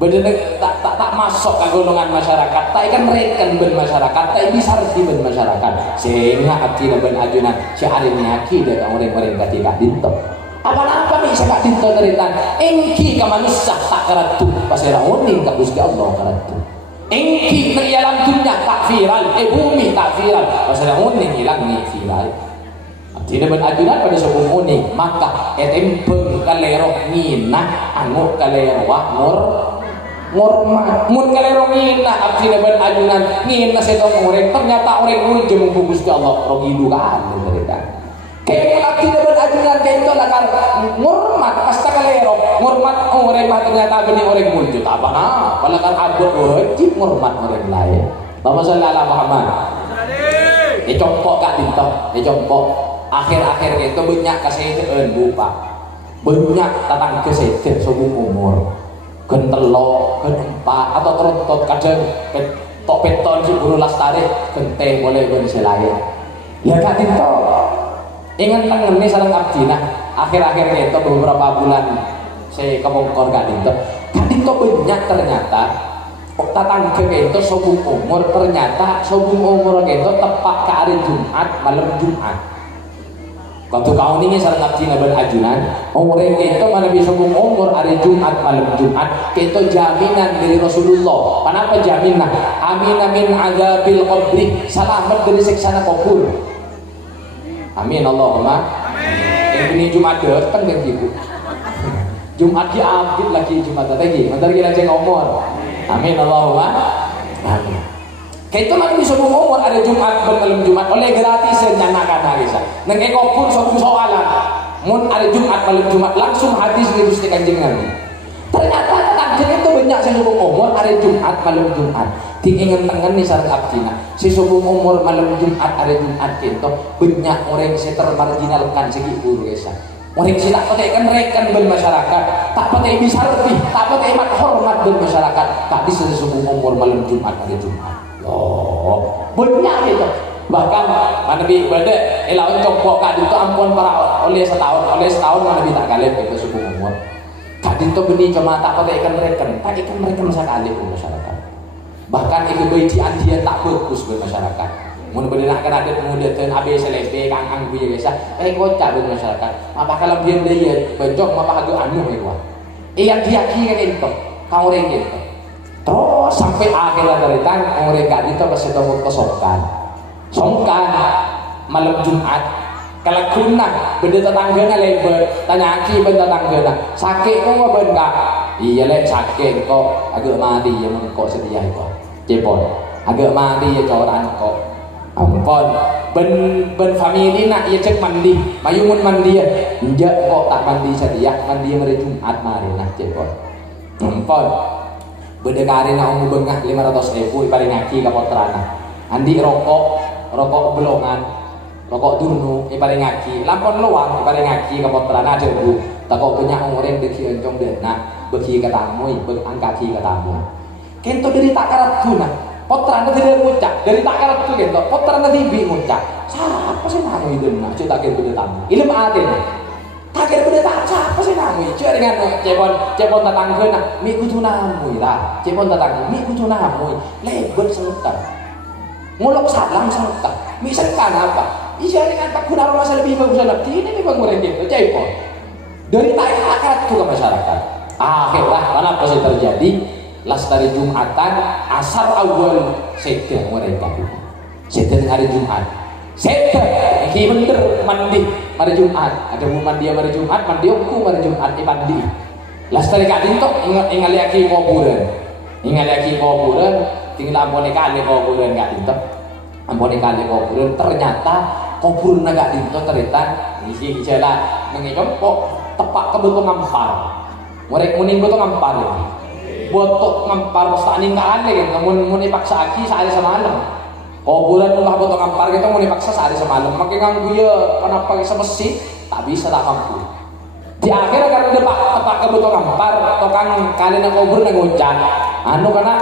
benar tak masuk ke golongan masyarakat tak ikan mereka ben masyarakat tak bisa di ben masyarakat sehingga abdi ben ajunan syahari nyaki dan orang-orang ketika dinto apa-apa nih saya dinto teritan engki ke manusia tak keratu pasal uning ke Gusti Allah keratu engki di alam dunia tak viral bumi tak viral pasal uning hilang nih viral tidak berajunan pada sebuah unik maka etempeng kalero ngina anu kalero ngormat mun kalero ngina abdi berajunan ngina setong orang ternyata orang murid jemung bungkus ke Allah rogidu kan cerita kayak abdi berajunan kayak itu lakar ngormat pasti kalero ngormat orang mah ternyata benih orang murid apa nah palakar abad wajib ngormat orang lain Allahumma sholli ala Muhammad dicompok gak dintok dicompok akhir-akhir itu banyak kesehatan bupa banyak tatang kesehatan sebelum umur gentelo genempat atau terontot kadang peton si buru lastari genteng boleh berselain ya kan itu ingat tangan ini sarang abdina akhir-akhir itu beberapa bulan saya kebongkor gak itu banyak ternyata tatang itu sebelum umur ternyata sebelum umur itu tepat ke hari Jumat malam Jumat waktu kau ini sarang abdi naban ajunan orang itu mana bisa umur hari Jumat malam Jumat itu jaminan dari Rasulullah kenapa jaminan amin azabil qabri selamat dari siksana kubur amin Allahumma amin ini Jumat datang dan ibu Jumat diambil lagi Jumat lagi bentar kita cek umur amin Allahumma amin Kaito man di subung umur ada Jumat malam Jumat oleh gratis nyana kana guys. Nang eko pun subung soalan. Mun ada Jumat malam Jumat langsung hadis di Gusti Kanjeng Nabi. Ternyata takdir itu banyak si subung umur ada Jumat malam Jumat. Tingin tengen nih syarat abdina. Si subung umur malam Jumat ada Jumat kento banyak orang yang termarginalkan segi guru guys. Orang sih tak pakai kan rekan bermasyarakat, tak pakai bisa lebih, tak pakai mat hormat bermasyarakat. Tak di subung umur malam Jumat ada Jumat. Oh, banyak itu. Bahkan mana bi beda elawan cokok kak itu ampun para oleh setahun mana bi tak kalep itu suku umur. Kak itu benih cuma tak pakai ikan mereka masa kalep masyarakat. Bahkan itu bajian dia tak bagus bermasyarakat. Mun bener kan ada kemudian ten abis selesai kang bi biasa, kocak bermasyarakat. Apa kalau dia bencok apa agak anu itu. Yang diyakini kan itu, kau orang itu. Terus sampai akhir dari mereka itu masih tahu kesongkan malam Jumat kalau kuna benda tetangganya lebar tanya aki benda tetangganya sakit kok benda iya lek sakit kok agak mati ya kok sedia kok cepon agak mati ya coran kok ampun ben family nak ya cek mandi mayumun mandi ya enggak kok tak mandi sedia mandi hari Jumat mari nak cepon ampun berdekari na umum bengah 500.000 paling ngaki ke potrana andi rokok belongan rokok durnu paling ngaki lampon luang paling ngaki ke potrana debu takok banyak orang deki encong dena beki katamu angkaki katamu kento dari takarat tuna potrana tidak ngucap dari takarat tu kento potrana tibi ngucap siapa sih namu dena cerita kento tamu ilmu aten takir beda tak siapa sih namu cuy dengan cepon tatangga nak mi kudu namu lah cepon tatangga mi kudu namu lebar selutar ngolok salam selutar mi sekan apa iya dengan tak guna masa lebih bagus lagi ini memang orang gitu cepon dari akhirat juga masyarakat akhirlah karena apa sih terjadi lastari Jumatan asar awal sedang mereka sedang hari Jumat sedang ki bener mandi hari Jumat ada mandi hari Jumat mandi aku hari Jumat di mandi lastari kadin tok ingali aki kuburan tinggal ampone kali kuburan kadin tok ampone kali kuburan ternyata kuburan agak dinto cerita isi jela mengikon kok tepak kebetul ngampar mereka muning betul ngampar botok ngampar pastani nggak aneh kan mun ipaksa aki sehari semalam kuburan ulah botok ngampar kita mau dipaksa sehari semalam makin nganggu ya kenapa bisa mesin tak bisa tak mampu di akhir karena udah tepak kebetul ngampar tokan kalian yang kuburan yang ngucan anu karena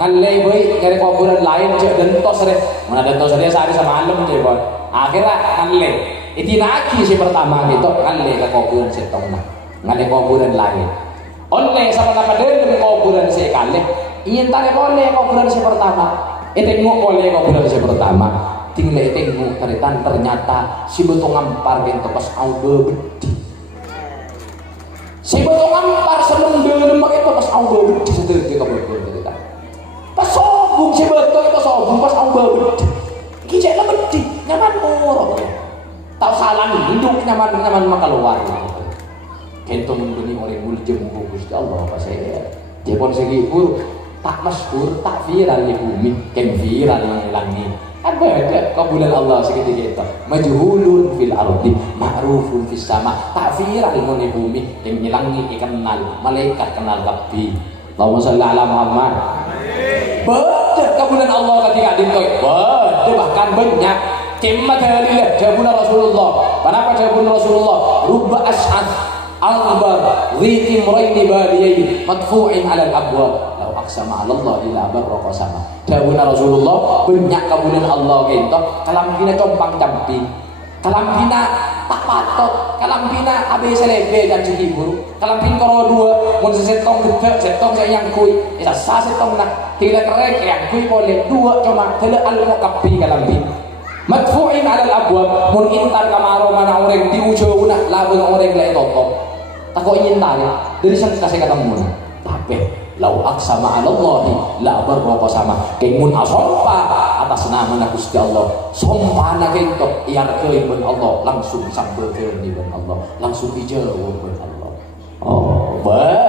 ngalai boy nyari kuburan lain cek dentos deh mana dentos dia sehari semalam cek boy akhirnya ngalai itu lagi si pertama gitu ngalai ke kuburan setong ngalai kuburan lain oleh sama-sama dengan kuburan sekali ingin tarik oleh kuburan si pertama tengok oleh kuburan si pertama tinggal tengok taritan ternyata si betul ngampar gitu pas auge bedi si betul ngampar sebelum lemak itu pas auge bedi setelah dia kuburan cerita pas sobung si betul itu sobung pas auge bedi kijek lah bedi nyaman murah tak salah hidup nyaman makaluar kento membeli orang muljam Gusti Allah apa saya jepon segi guru tak masyhur tak viral di bumi kan viral yang langit ada kabulan Allah seketika itu majhulun fil ardi ma'rufun fis sama tak viral di bumi yang langit kenal malaikat kenal kabeh Allahumma shalli ala Muhammad betul kabulan Allah ketika dintoy betul bahkan banyak cemma dalilnya jabuna Rasulullah kenapa jabuna Rasulullah rubba as'ad al-bar dhiti muraini badiyai madfu'in alal abwab lau aksama Allah ila barroqa sama dawuna Rasulullah banyak kabulan Allah gitu kalampina compang camping kalampina tak patot kalampina habis selebe dan cikibur kalampin koro dua mun sesetong gede setong saya yang kui isa sa setong nak tidak kerek yang kui boleh dua cuma tele al-muqabbi kalampin madfu'in alal abwab mun intar kamaro mana orang di ujung nak labeng orang lain totok tak kok ingin tarik dari sana kasih kata mun tapi lau aksama Allahi la barroqa sama kemun asompa atas nama Gusti Allah sompana kento iar keun Allah langsung sambel keun Allah langsung dijauh Allah oh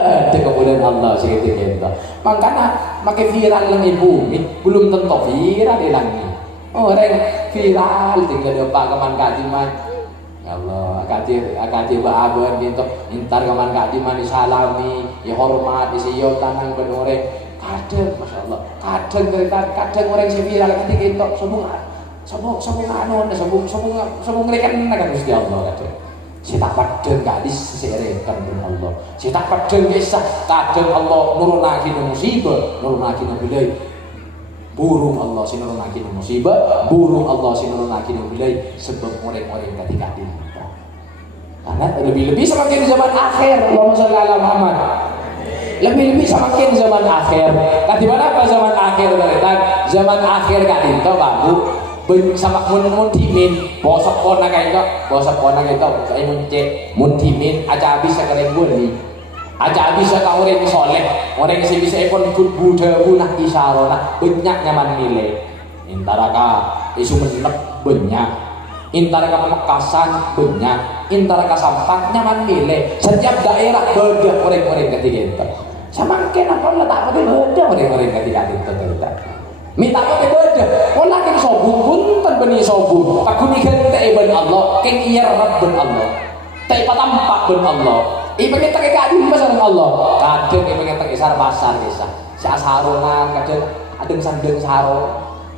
ada kemudian Allah segitu kita. Makanya makai viral lang bumi belum tentu viral hilangnya. Orang viral tinggal depan keman kadiman. Ya Allah, akati baaban gitu. Intar keman kadiman disalami, dihormat, disiyo tanang benoreng. Kadang, masya Allah, kadang orang si viral ketika itu sobong anu, sobong ngerikan kan Gusti Allah kadang. Si tak padeng gadis serekan dengan Allah. Si tak padeng kisah kadang Allah nurunake musibah, nurunake bilai. Burung Allah si nurunake musibah, burung Allah si nurunake bilai sebab orang-orang ketika itu. Karena lebih-lebih semakin zaman akhir, Allahumma shalli ala Muhammad. Lebih-lebih semakin zaman akhir. Di mana apa zaman akhir berarti? Zaman akhir kak itu baru sama mun timin bosok pona kayak itu kayak muntimin aja habis sekalian beli aja habis kau orang soleh orang yang bisa pun buddha punah isarona banyak nyaman nilai intara ka isu menep banyak intara ka Pamekasan banyak intara ka Sampang nyaman nilai setiap daerah beda orang-orang ketiga itu sama kena pun letak pada beda orang-orang ketiga itu minta apa beda olah keng sobung punten beni sobung takuni keng teh ben Allah keng iya rabbun Allah teh patampak ben Allah pengen tak kadim pasar Allah kadang pengen tak isar pasar desa si asarona kadang adeng sandeng saro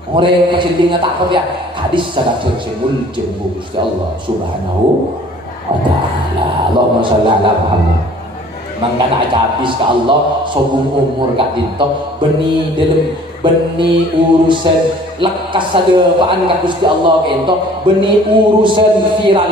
ore kesintingnya takut ya hadis sadaqah semul jembu Gusti Allah subhanahu wa ta'ala Allahumma shalli ala Muhammad. Mangkana aja habis ke Allah sobung umur kak dinto beni dalam beni urusan lekas saja paan kak Gusti Allah kento beni urusan viral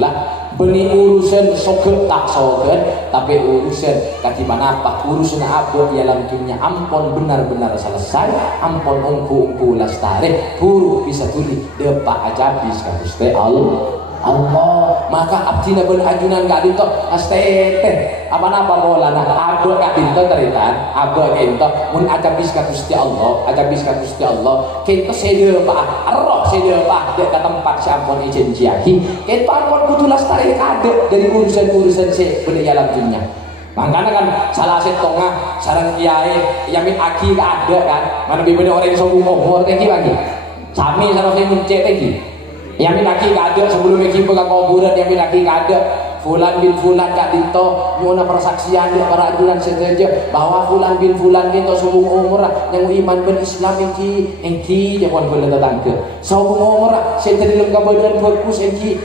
lah beni urusan soket tak soket tapi urusan kaki mana apa urusan apa dalam dunia ampun benar-benar selesai ampun ungku lestari huruf bisa tulis depak aja habis kak Gusti Allah maka abdina ben ajunan gak dinto astete apa-apa bola nah abah gak dinto teritan abah kento mun ajabis ka Gusti Allah kento sede pak roh sede pak dek ke tempat si ampun izin jiahi kento ampun kudu lestari kade dari urusan-urusan si benda dalam dunia makanya kan salah setengah sarang kiai yamin aki gak ada kan mana bibir orang yang sombong umur tinggi lagi sami sama saya mencet tinggi yang minaki gak ada sebelum meki pegang kuburan yang minaki gak ada fulan bin fulan kak dinto nyuna persaksian dia para ajunan sejaja bahwa fulan bin fulan dinto sobung umur yang iman ben Islam engki jangan boleh datang ke sobung umur saya dalam kabadan fokus engki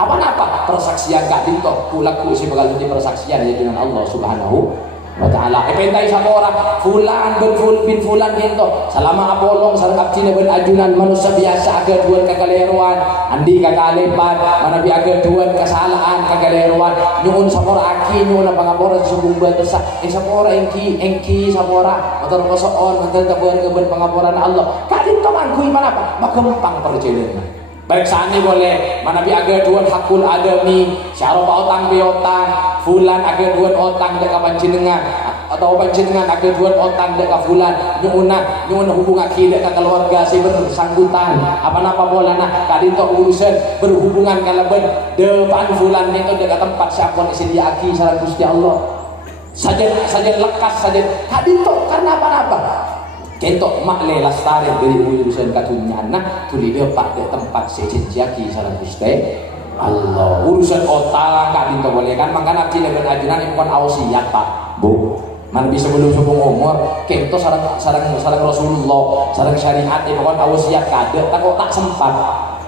apa persaksian kak dinto pulaku si bakal jadi persaksian ya dengan Allah subhanahu wa ta'ala pentai sama orang fulan bin fulan gitu selama apolong sarang abdina ben ajunan manusia biasa agak duan kagaleruan andi kagalepan mana bi agak duan kesalahan kagaleruan nyuun sapora aki nyuun pangapora sesungguh bantesa sapora engki sapora motor kosoon mantan tabuan keben pangaporan Allah kadin to mangkui mana apa makempang perjalanan baik sani boleh mana bi agak duan hakul adami syaropa otang biotang fulan agak duan otang dek panjenengan atau panjenengan agak duan otang dek fulan nyuna hubungan ki dek keluarga si bersangkutan apa bola nah kadito urusan berhubungan kalaben depan fulan itu dek tempat siapun sediaki sareng Gusti Allah saja lekas saja kadito karena apa kentok makle lestari dari urusan katunyana tuli depak de tempat sejenjaki sareng Gusti Allah urusan otak kak dinto boleh kan makanya abdi dengan ajunan itu kan ausiat pak bu man bisa belum cukup umur kento sareng Rasulullah sareng syariat itu kan ausiat kade takut tak sempat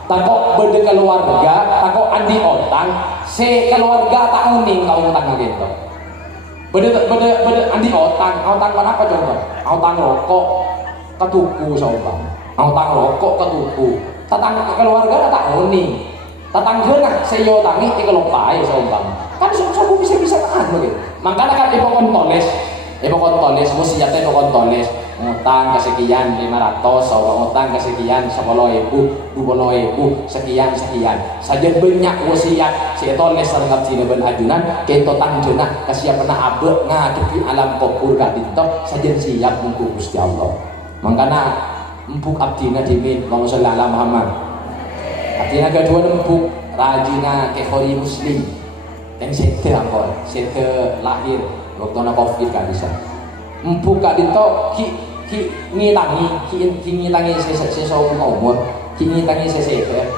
takut beda keluarga takut andi otang se keluarga tak uning kau utang gitu beda andi otang apa contoh otang rokok ketuku saumpam otang rokok ketuku tatang keluarga tak uning tatang geuna seyo tangi kelopai saumpam kan suku bisa tahan begitu makanya kan ipokon toles wasiatnya ipokon toles ngutang kesekian 500 sawa ngutang kesekian 10.000 20.000 sekian saja banyak wasiat si toles sareng abdi ben ajunan kento tangjeunah kasiapeuna abe ngadepi alam kubur ka dinto sajen siap mungku Gusti Allah mangkana empuk abdina dimin Allahumma sholli ala Muhammad abdina kedua empuk rajina ke khori muslim yang sete ampun sete lahir waktu na covid kan bisa buka dito ki ngitangi sesuatu umur ki ngitangi sesete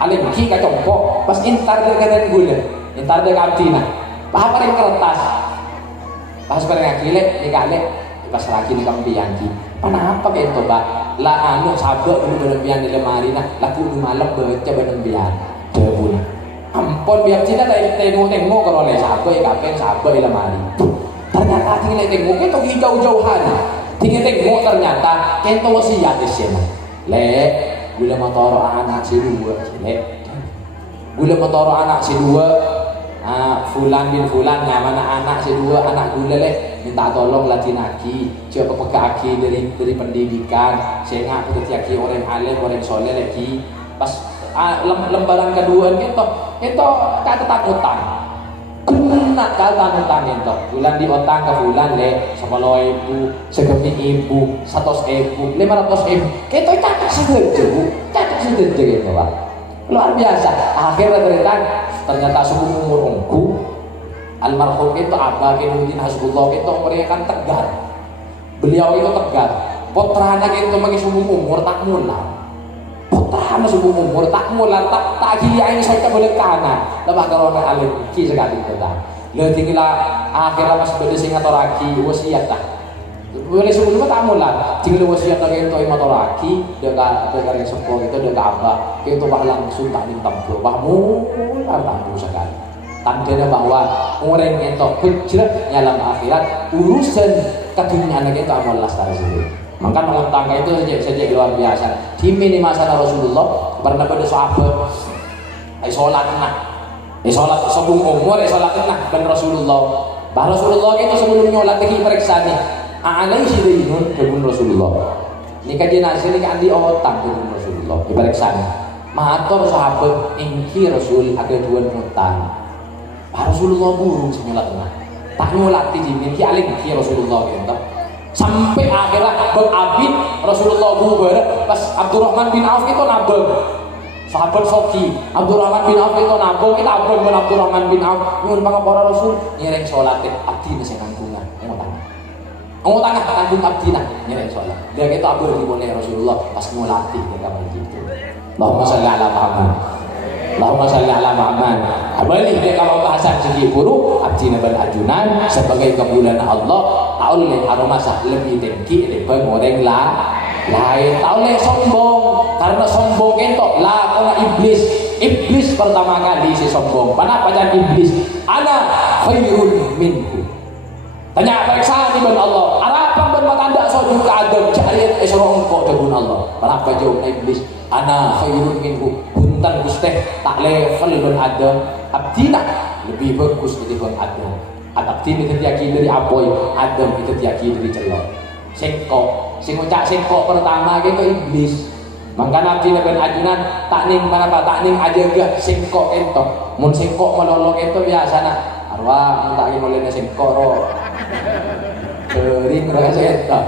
alim ki kacompo pas intar dia kata gula intar dia kantina paham paling kertas pas paling akile dikale pas lagi di kampian ki kenapa kayak itu pak lah anu sabuk dulu berlebihan di lemari nah laku di malam baca berlebihan debun ampun biar tidak ada tengok kalau oleh sabuk ya kapeng sabuk di lemari ternyata tinggal tengok itu jauh-jauhan tinggal tengok ternyata itu wasiat di sana gula motor anak si dua gula motor anak si dua fulan bin fulan mana anak si dua anak gula minta tolong latih aki coba pegaki dari pendidikan saya ngak aki orang alim orang soleh lagi pas lembaran kedua itu kata takutan kena kata takutan itu bulan di otang ke bulan 10.000 segemi ibu 100.000 500.000 itu cacat sedeje gitu pak luar biasa akhirnya ternyata suku umurku almarhum itu Abah Kinuddin Hasbullah itu mereka kan tegar beliau itu tegar putranya itu bagi suku umur tak mulai putranya suku umur tak mulai tak gila ini saya boleh kanan lepas kalau nak alim ki sekali kita lalu tinggal akhirnya pas beli singa toraki wasiat tak boleh sebelumnya tak mulai tinggal wasiat lagi itu motor laki dia yang sepuluh itu dia Abah itu bah langsung tak ditempuh bah mulai tampu sekali tandanya bahwa orang yang tak kecil dalam akhirat urusan keduniaan itu amal lastar sendiri maka nomor tangga itu saja luar biasa di mini masa Rasulullah pernah pada sahabat sholat sebelum umur sholat dan Rasulullah bah Rasulullah itu sebelum nyolat lagi periksa nih alai sidinun kebun Rasulullah ini kajian hasil ini andi otang kebun Rasulullah diperiksa nih mahator sahabat ingki Rasul ada dua utang Rasulullah burung senyolatnya tak nyolati jimin ki alim ki Rasulullah gitu sampai akhirnya Bang Abid Rasulullah bubar pas Abdurrahman bin Auf itu nabung sahabat Soki Abdurrahman bin Auf itu nabung kita abang ben Abdurrahman bin Auf nyun para Rasul nyereng sholat abdi nasi kangkungan ngomong tangah kangkung abdi nah nyereng sholat dia itu abang dimulai Rasulullah pas nyolati dia kapan gitu Allahumma sholli ala Muhammad Allahumma sholli ala Muhammad. Balik dia kalau bahasan segi buruk abdi naban ajunan sebagai kebulan Allah tak oleh aromasa lebih tinggi daripada orang lain tak oleh sombong karena sombong itu lah karena iblis pertama kali si sombong mana pacar iblis ana khairun minhu tanya periksa di Allah harapan bermatanda soju ke Adam jahit esrong kok debun Allah berapa jauh iblis ana khairun minhu punten Gusti tak level ben Adam abdina lebih bagus dari ben Adam abdi itu tiaki dari apoy Adam itu tiaki dari celok singkok pertama itu iblis makanya abdi ben ajunan tak ning mana pak tak ning aja gak singkok entok mun singkok melolong itu biasa nak arwah tak lagi mulai singkok roh kering roh entok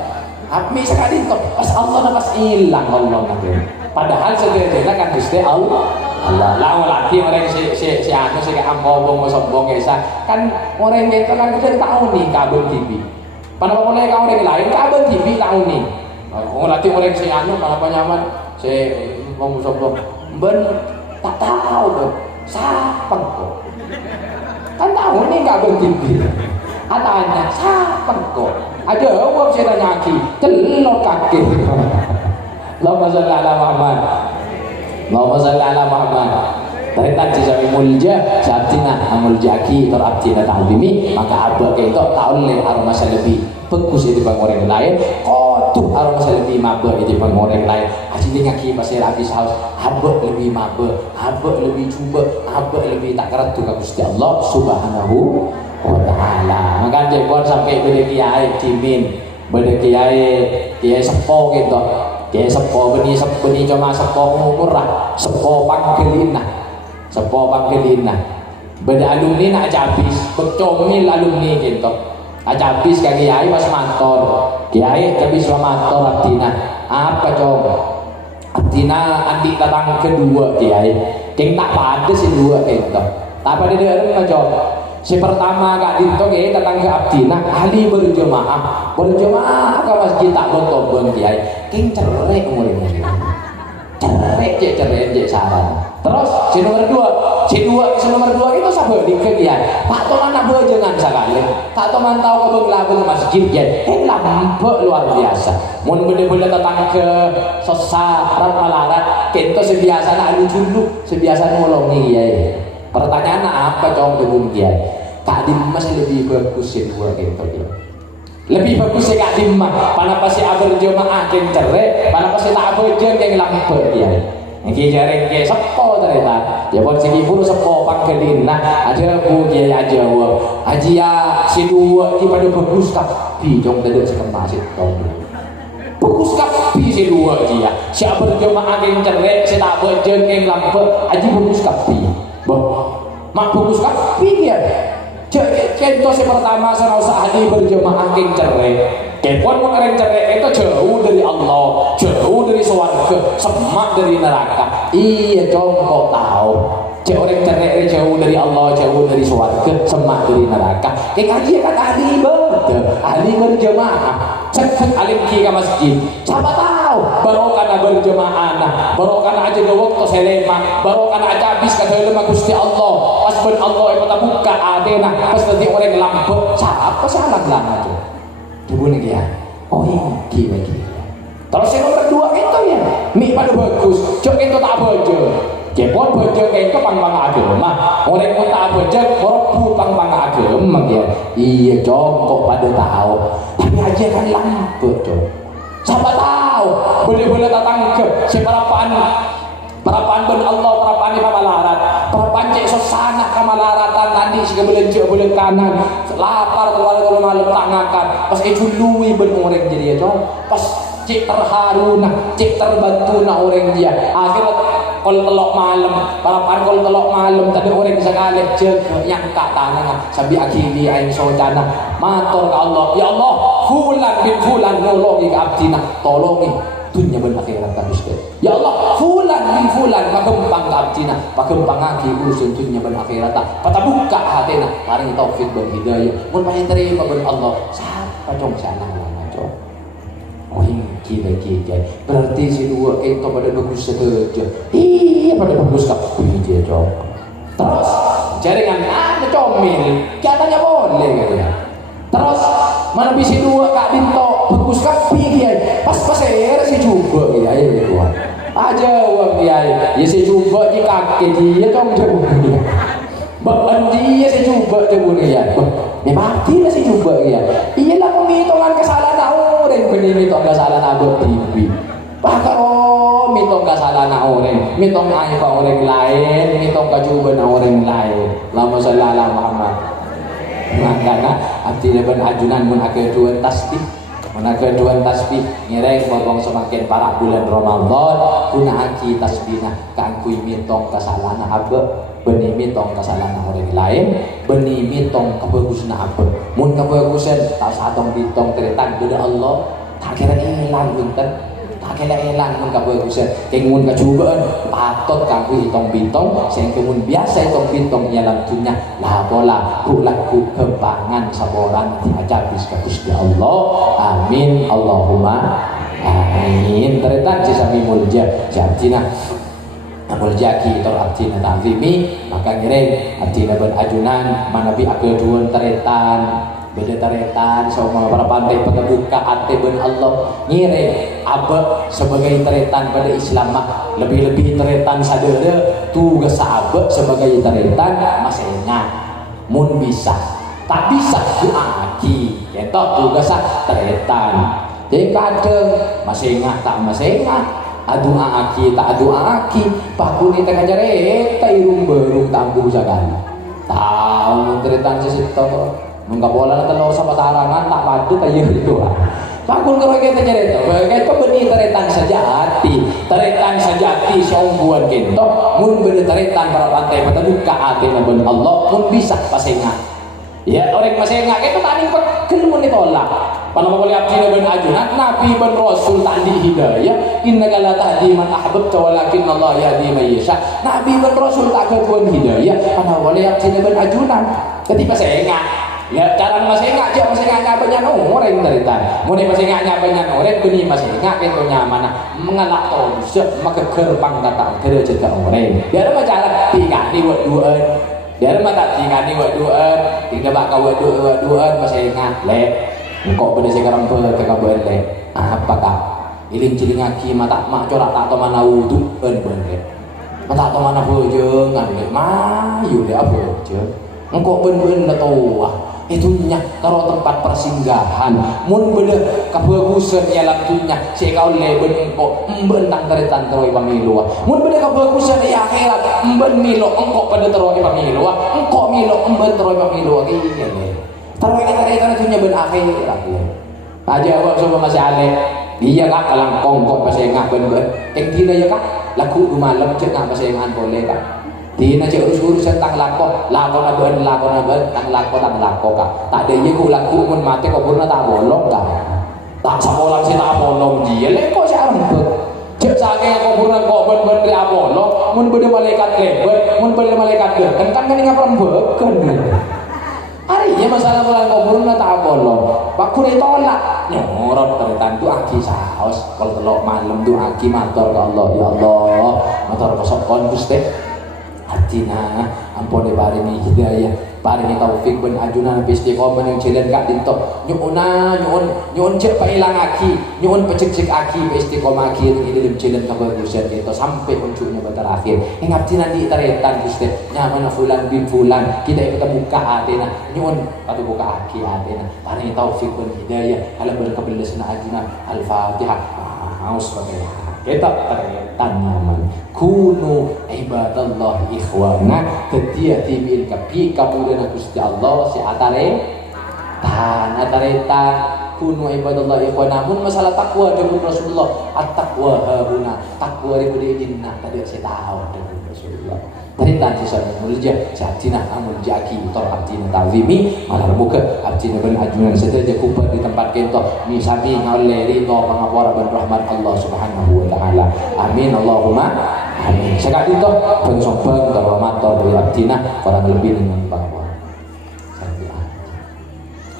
abdi sekali itu pas Allah pas hilang Allah nanti padahal sederhana kan Gusti Allah lah lagi orang si anu si ngomong sombong kan orang itu kan kita tahu nih kabel TV pada mulai kau orang lain kabel TV tahu nih latih orang si anu apa nyaman si ngomong sombong ben tak tahu dong siapa kok kan tahu nih kabel TV katanya siapa kok ada uang saya tanya lagi telur kaki Allahumma sholli ala Muhammad Allahumma sholli ala Muhammad Taritan sisami mulja Sabtina amuljaki terabdina ta'alimi maka abah itu tak oleh aromasa lebih bagus itu bang orang lain kotuh aromasa lebih mabah itu bang orang lain hasilnya ngaki pasir habis haus abah lebih mabah abah lebih cuba abah lebih tak kerat tuh Gusti Allah subhanahu wa ta'ala maka jebon sampai beda kiai dimin beda kiai sepo gitu kayak sepo beni cuma sepo umur lah sepo panggelina beda alumni nak habis becomil alumni gitu aja habis kayak kiai mas mantor kiai habis mantor abdina apa coba abdina andi datang kedua kiai keng tak pada sih dua gitu Tapi dia macam si pertama kak dinto datang ke abdina ahli berjemaah ke masjid tak bontong kiai king cerek umurnya cerek saran. Terus si nomor dua itu sabar di kiai tak tahu mana bejengan sekali tak tahu mana tahu ke masjid ya lampu luar biasa mun bener-bener datang ke sesaran malarat kita sebiasa nak lucu sebiasa nolongi kiai. Pertanyaan apa cowok dengan dia? Kak Dimas lebih bagus sih dua gitu dia. Lebih bagus sih Kak Dimas. Mana pasti berjemaah yang cerai, mana pasti tak berjemaah yang lampu dia. Yang jarang kayak sepo ternyata. Ya buat segi pun sepo pangkelin. Nah ada bu dia aja wah. Haji ya si dua di pada bagus tapi jong tidak sekemas itu tahu. Bagus kapi si dua dia. Siapa berjemaah yang cerai, saya tak berjemaah yang lampu. Haji bagus kapi. Mak bagus kapi dia. Contoh si pertama sana usah ahli berjemaah yang cerai. Kepon orang cerai itu jauh dari Allah, jauh dari surga, semak dari neraka. Iya contoh tahu. Orang cerai jauh dari Allah, jauh dari surga, semak dari neraka. Kaji kan ahli berjemaah. Cek alim ki ke masjid. Siapa tahu baru karena berjemaah baru karena aja waktu selema baru karena aja habis ke dalam Gusti Allah pas ben Allah yang buka adena pas nanti orang lampu siapa salah aja dibun ya oh ini terus yang nomor kedua itu ya mi pada bagus jok itu tak bojo jepon bojo itu pang-pang agama orang pun tak bojo korbu pang-pang agama ya iya jongkok pada tahu tapi aja kan lampu jok siapa tahu boleh-boleh datang ke seberapaan ben Allah perapaan di pamalarat perapaan cek sosana kamalaratan tadi sehingga belenjak bulan kanan lapar keluar malam tangakan pas ejului ben orang jadi ya pas cek terharu cek terbantu orang dia akhirnya kalau telok malam parapan kalau telok malam tadi orang bisa ngalir jaga yang tak tangan sabi akhiri aing sojana matur ke Allah ya Allah fulan bin fulan nolongi ke abdina tolongi dunia ben akhirat kabis ya Allah fulan bin fulan magempang ke abdina pagempang aki urusan dunia ben akhirat patabuka hatena paring taufik ben hidayah mun paling terima ben Allah siapa dong sana macam oh kita berarti si dua itu pada bagus saja iya pada bagus kapi dia dong terus jaringan ada comel katanya boleh katanya terus mana bisa dua kak dinto bagus kapi dia pas era si coba dia ya dua aja uang dia ya si coba di kaki dia dong coba dia bahkan dia si coba coba dia ya mati lah si coba dia iyalah penghitungan kesalahan orang penghitungan kesalahan abad TV bahkan mitong kesalahan orang mitong aib orang lain mitong kecuban orang lain lama sallallahu Muhammad makanya abdi leban ajunan mun akeh duan tasbih mun akeh duan tasbih ngireng bobong semakin parah bulan Ramadan kuna aki tasbihna kangkui mitong kesalahan abad benih mitong kesalahan orang lain benih mitong kebagusan abad mun kebagusan tak satong ditong teretan beda Allah tak kira hilang bunten tak kira hilang mun kebagusan kengun kecubaan patut kangkui hitong bintong sing kemun biasa hitong bintong ialah dunia lah bola kulaku kembangan saboran diajabis ke Gusti Allah amin Allahumma amin teretan sesami mulja jantina Amul jaki tor abdina ta'zimi maka ngiring abdina ben ajunan manabi akil duun teretan beda teretan sama para pantai petebuka ate ben Allah ngiring abad sebagai teretan pada Islam lebih-lebih teretan sadere tugas abad sebagai teretan masih ingat mun bisa tak bisa duaki ya toh tugas teretan jadi kadang masih ingat tak masih ingat adua aki tak adua aki pakuni tengah jare irung berung tambu jagan tahu teretan sesito mengka bola telur sama tarangan tak padu kayak gitu pakun kalau kita jare itu benih teretan sejati songguan kita mun benih teretan para pantai mata buka hati nabi Allah pun bisa pasenga ya orang pasenga itu tadi keluar ditolak Panama boleh abdi ben ajunat nabi ben rasul tandi hidayah innaka la tahdi man ahbabta walakin Allah yahdi man yasha. Nabi ben rasul tak ketuan hidayah panama boleh abdi ben ajunat ketika saya ingat ya cara masih ingat aja masih ingat banyak orang dari tan mulai masih ingat banyak orang beni masih ingat pintunya mana mengalak tolus maka gerbang datang kerja ke orang biar macam tiga ni buat dua biar mata tiga ni buat dua tiga bakal buat dua masih ingat leh engkau benda sekarang berkata boleh apakah iling ciling aki mata mak corak tak tahu mana wudu boleh mata tahu mana bujung ngambil mayu dia bujung engkau bener-bener tahu itunya kalau tempat persinggahan mun beda kebagusan ialah tunya si kau leben engkau mbentang teretan teroi pemilu mun beda kebagusan ya akhirat mben milo engkau pada teroi pemilu engkau milo mben teroi pemilu iya teroi kita rekan tunya ben akhirat aja awak semua masih ale iya kak kalang kongkok pasal ngak ben yang tidak ya kak laku du malam cek ngak pasal ngan boleh kak Dina cek urus-urusan tang lako tang lako kak. Tak ada ye ku laku mun mate kok purna tak bolong kak. Tak sabolang si tak bolong dia lek kok sak rembet. Cek sake kok purna kok ben ri bolong mun bede malaikat lebet mun bede malaikat kan kan ngap rembeken. Hari ya masalah bulan kok purna tak bolong. Pak ku ditolak. Nyorot teretan tu aki saos kalau telok malam tu aki matur ke Allah ya Allah matur ke sokon Gusti. Artinya ampun paringi hidayah paringi taufik ben ajunan istiqomah yang jalan kak dintok nyuun cek pailang aki nyuun pecek aki istiqomah aki ini dalam jalan kebagusan kita sampai puncaknya terakhir ingat nanti taretan Gusti nyaman fulan bin fulan kita kita buka hatena nyuun atau buka aki hatena paringi taufik ben hidayah ala berkebelasna ajunan al-fatihah haus pakai kita terletan nyaman kunu ibadallah ikhwana ketia tibil kapi kamulian Gusti Allah si atare kunu ibadallah ikhwana namun masalah takwa dengan Rasulullah at-taqwa hauna takwa diberi jinna tadi saya tahu dengan Rasulullah Taritan sisa mulja satina amul jaki tor abdina tazimi malah buka abdina ben ajunan sedaja kuper di tempat kita ni sami ngalle ridho pangapura ben rahmat Allah Subhanahu wa taala amin Allahumma amin sekali itu pensopan rahmat dari abdina orang lebih dengan pangapura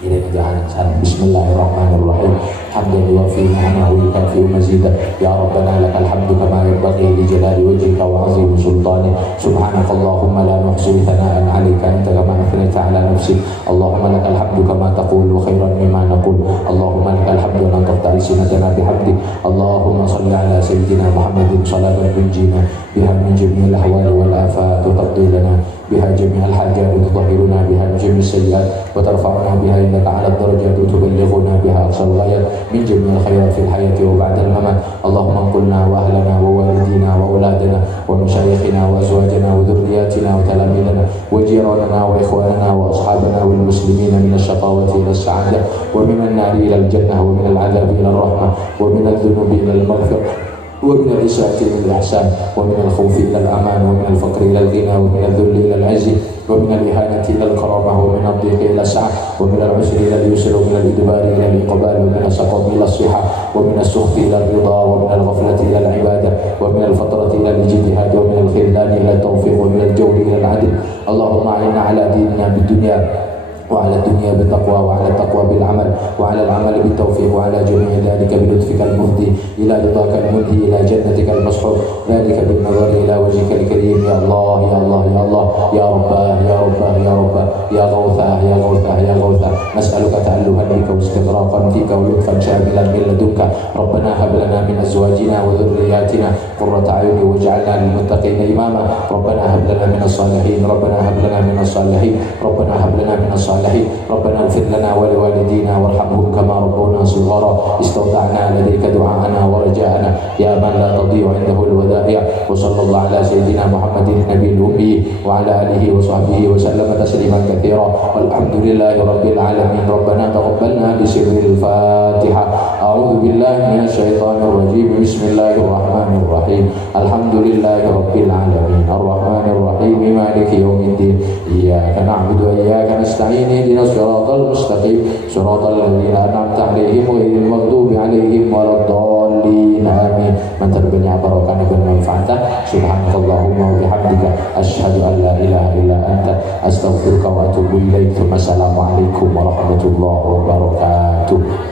ini jalan bismillahirrahmanirrahim hamdan wa fi ni'mahu wa fi mazida ya rabbana lakal hamdu kama yanbaghi li jalali wajhika wa 'azimi sultanik subhanakallahumma la nuhsi thana'an 'alaika anta kama athnayta 'ala nafsi allahumma lakal hamdu kama taqulu khairan mimma naqul allahumma lakal hamdu an taqta lisanatana bihamdik allahumma salli 'ala sayyidina muhammadin salatan tunjina biha min jami'il ahwal wal afat tuqdi lana biha jami'al hajat wa tutahhiruna biha min jami'is sayyi'at wa tarfa'una biha innaka 'ala ad-darajat wa tuballighuna biha aqsal ghayat من جميع الخيرات في الحياة وبعد الممات اللهم انقلنا وأهلنا ووالدينا وأولادنا ومشايخنا وأزواجنا وذرياتنا وتلاميذنا وجيراننا وإخواننا وأصحابنا والمسلمين من الشقاوة إلى السعادة ومن النار إلى الجنة ومن العذاب إلى الرحمة ومن الذنوب إلى المغفرة ومن الإساءة إلى الإحسان ومن الخوف إلى الأمان ومن الفقر إلى الغنى ومن الذل إلى العز ومن الإهانة إلى الكرامة ومن الضيق إلى السعة ومن العسر إلى اليسر ومن الإدبار إلى الإقبال ومن السقط إلى الصحة ومن السخط إلى الرضا ومن الغفلة إلى العبادة ومن الفترة إلى الاجتهاد ومن الخذلان إلى التوفيق ومن الجور إلى العدل اللهم أعنا على ديننا بالدنيا وعلى الدنيا بالتقوى وعلى التقوى بالعمل وعلى العمل بالتوفيق وعلى جميع ذلك بلطفك المهدي إلى رضاك المنهي إلى جنتك المسحور ذلك بالنظر إلى وجهك الكريم يا الله يا الله يا الله يا رباه يا رباه يا رباه يا غوثاه يا غوثاه يا غوثاه نسألك تعلها بك واستغراقا فيك ولطفا شاملا من لدنك ربنا هب لنا من أزواجنا وذرياتنا قرة أعين واجعلنا للمتقين إماما ربنا هب لنا من الصالحين ربنا هب لنا من الصالحين ربنا هب لنا من الصالحين ربنا اغفر لنا ولوالدينا وارحمهم كما ربونا صغارا استودعنا لديك دعاءنا ورجاءنا يا من لا تضيع عنده الودائع وصلى الله على سيدنا محمد النبي الأمي وعلى آله وصحبه وسلم تسليما كثيرا والحمد لله رب العالمين ربنا تقبلنا بسر الفاتحة أعوذ بالله من الشيطان الرجيم بسم الله الرحمن الرحيم الحمد لله رب العالمين الرحمن الرحيم مالك يوم الدين إياك نعبد وإياك نستعين اهدنا الصراط المستقيم صراط الذين أنعمت عليهم asyhadu an la ilaha illa anta astaghfiruka wa atubu ilaik. Wassalamualaikum warahmatullahi wabarakatuh.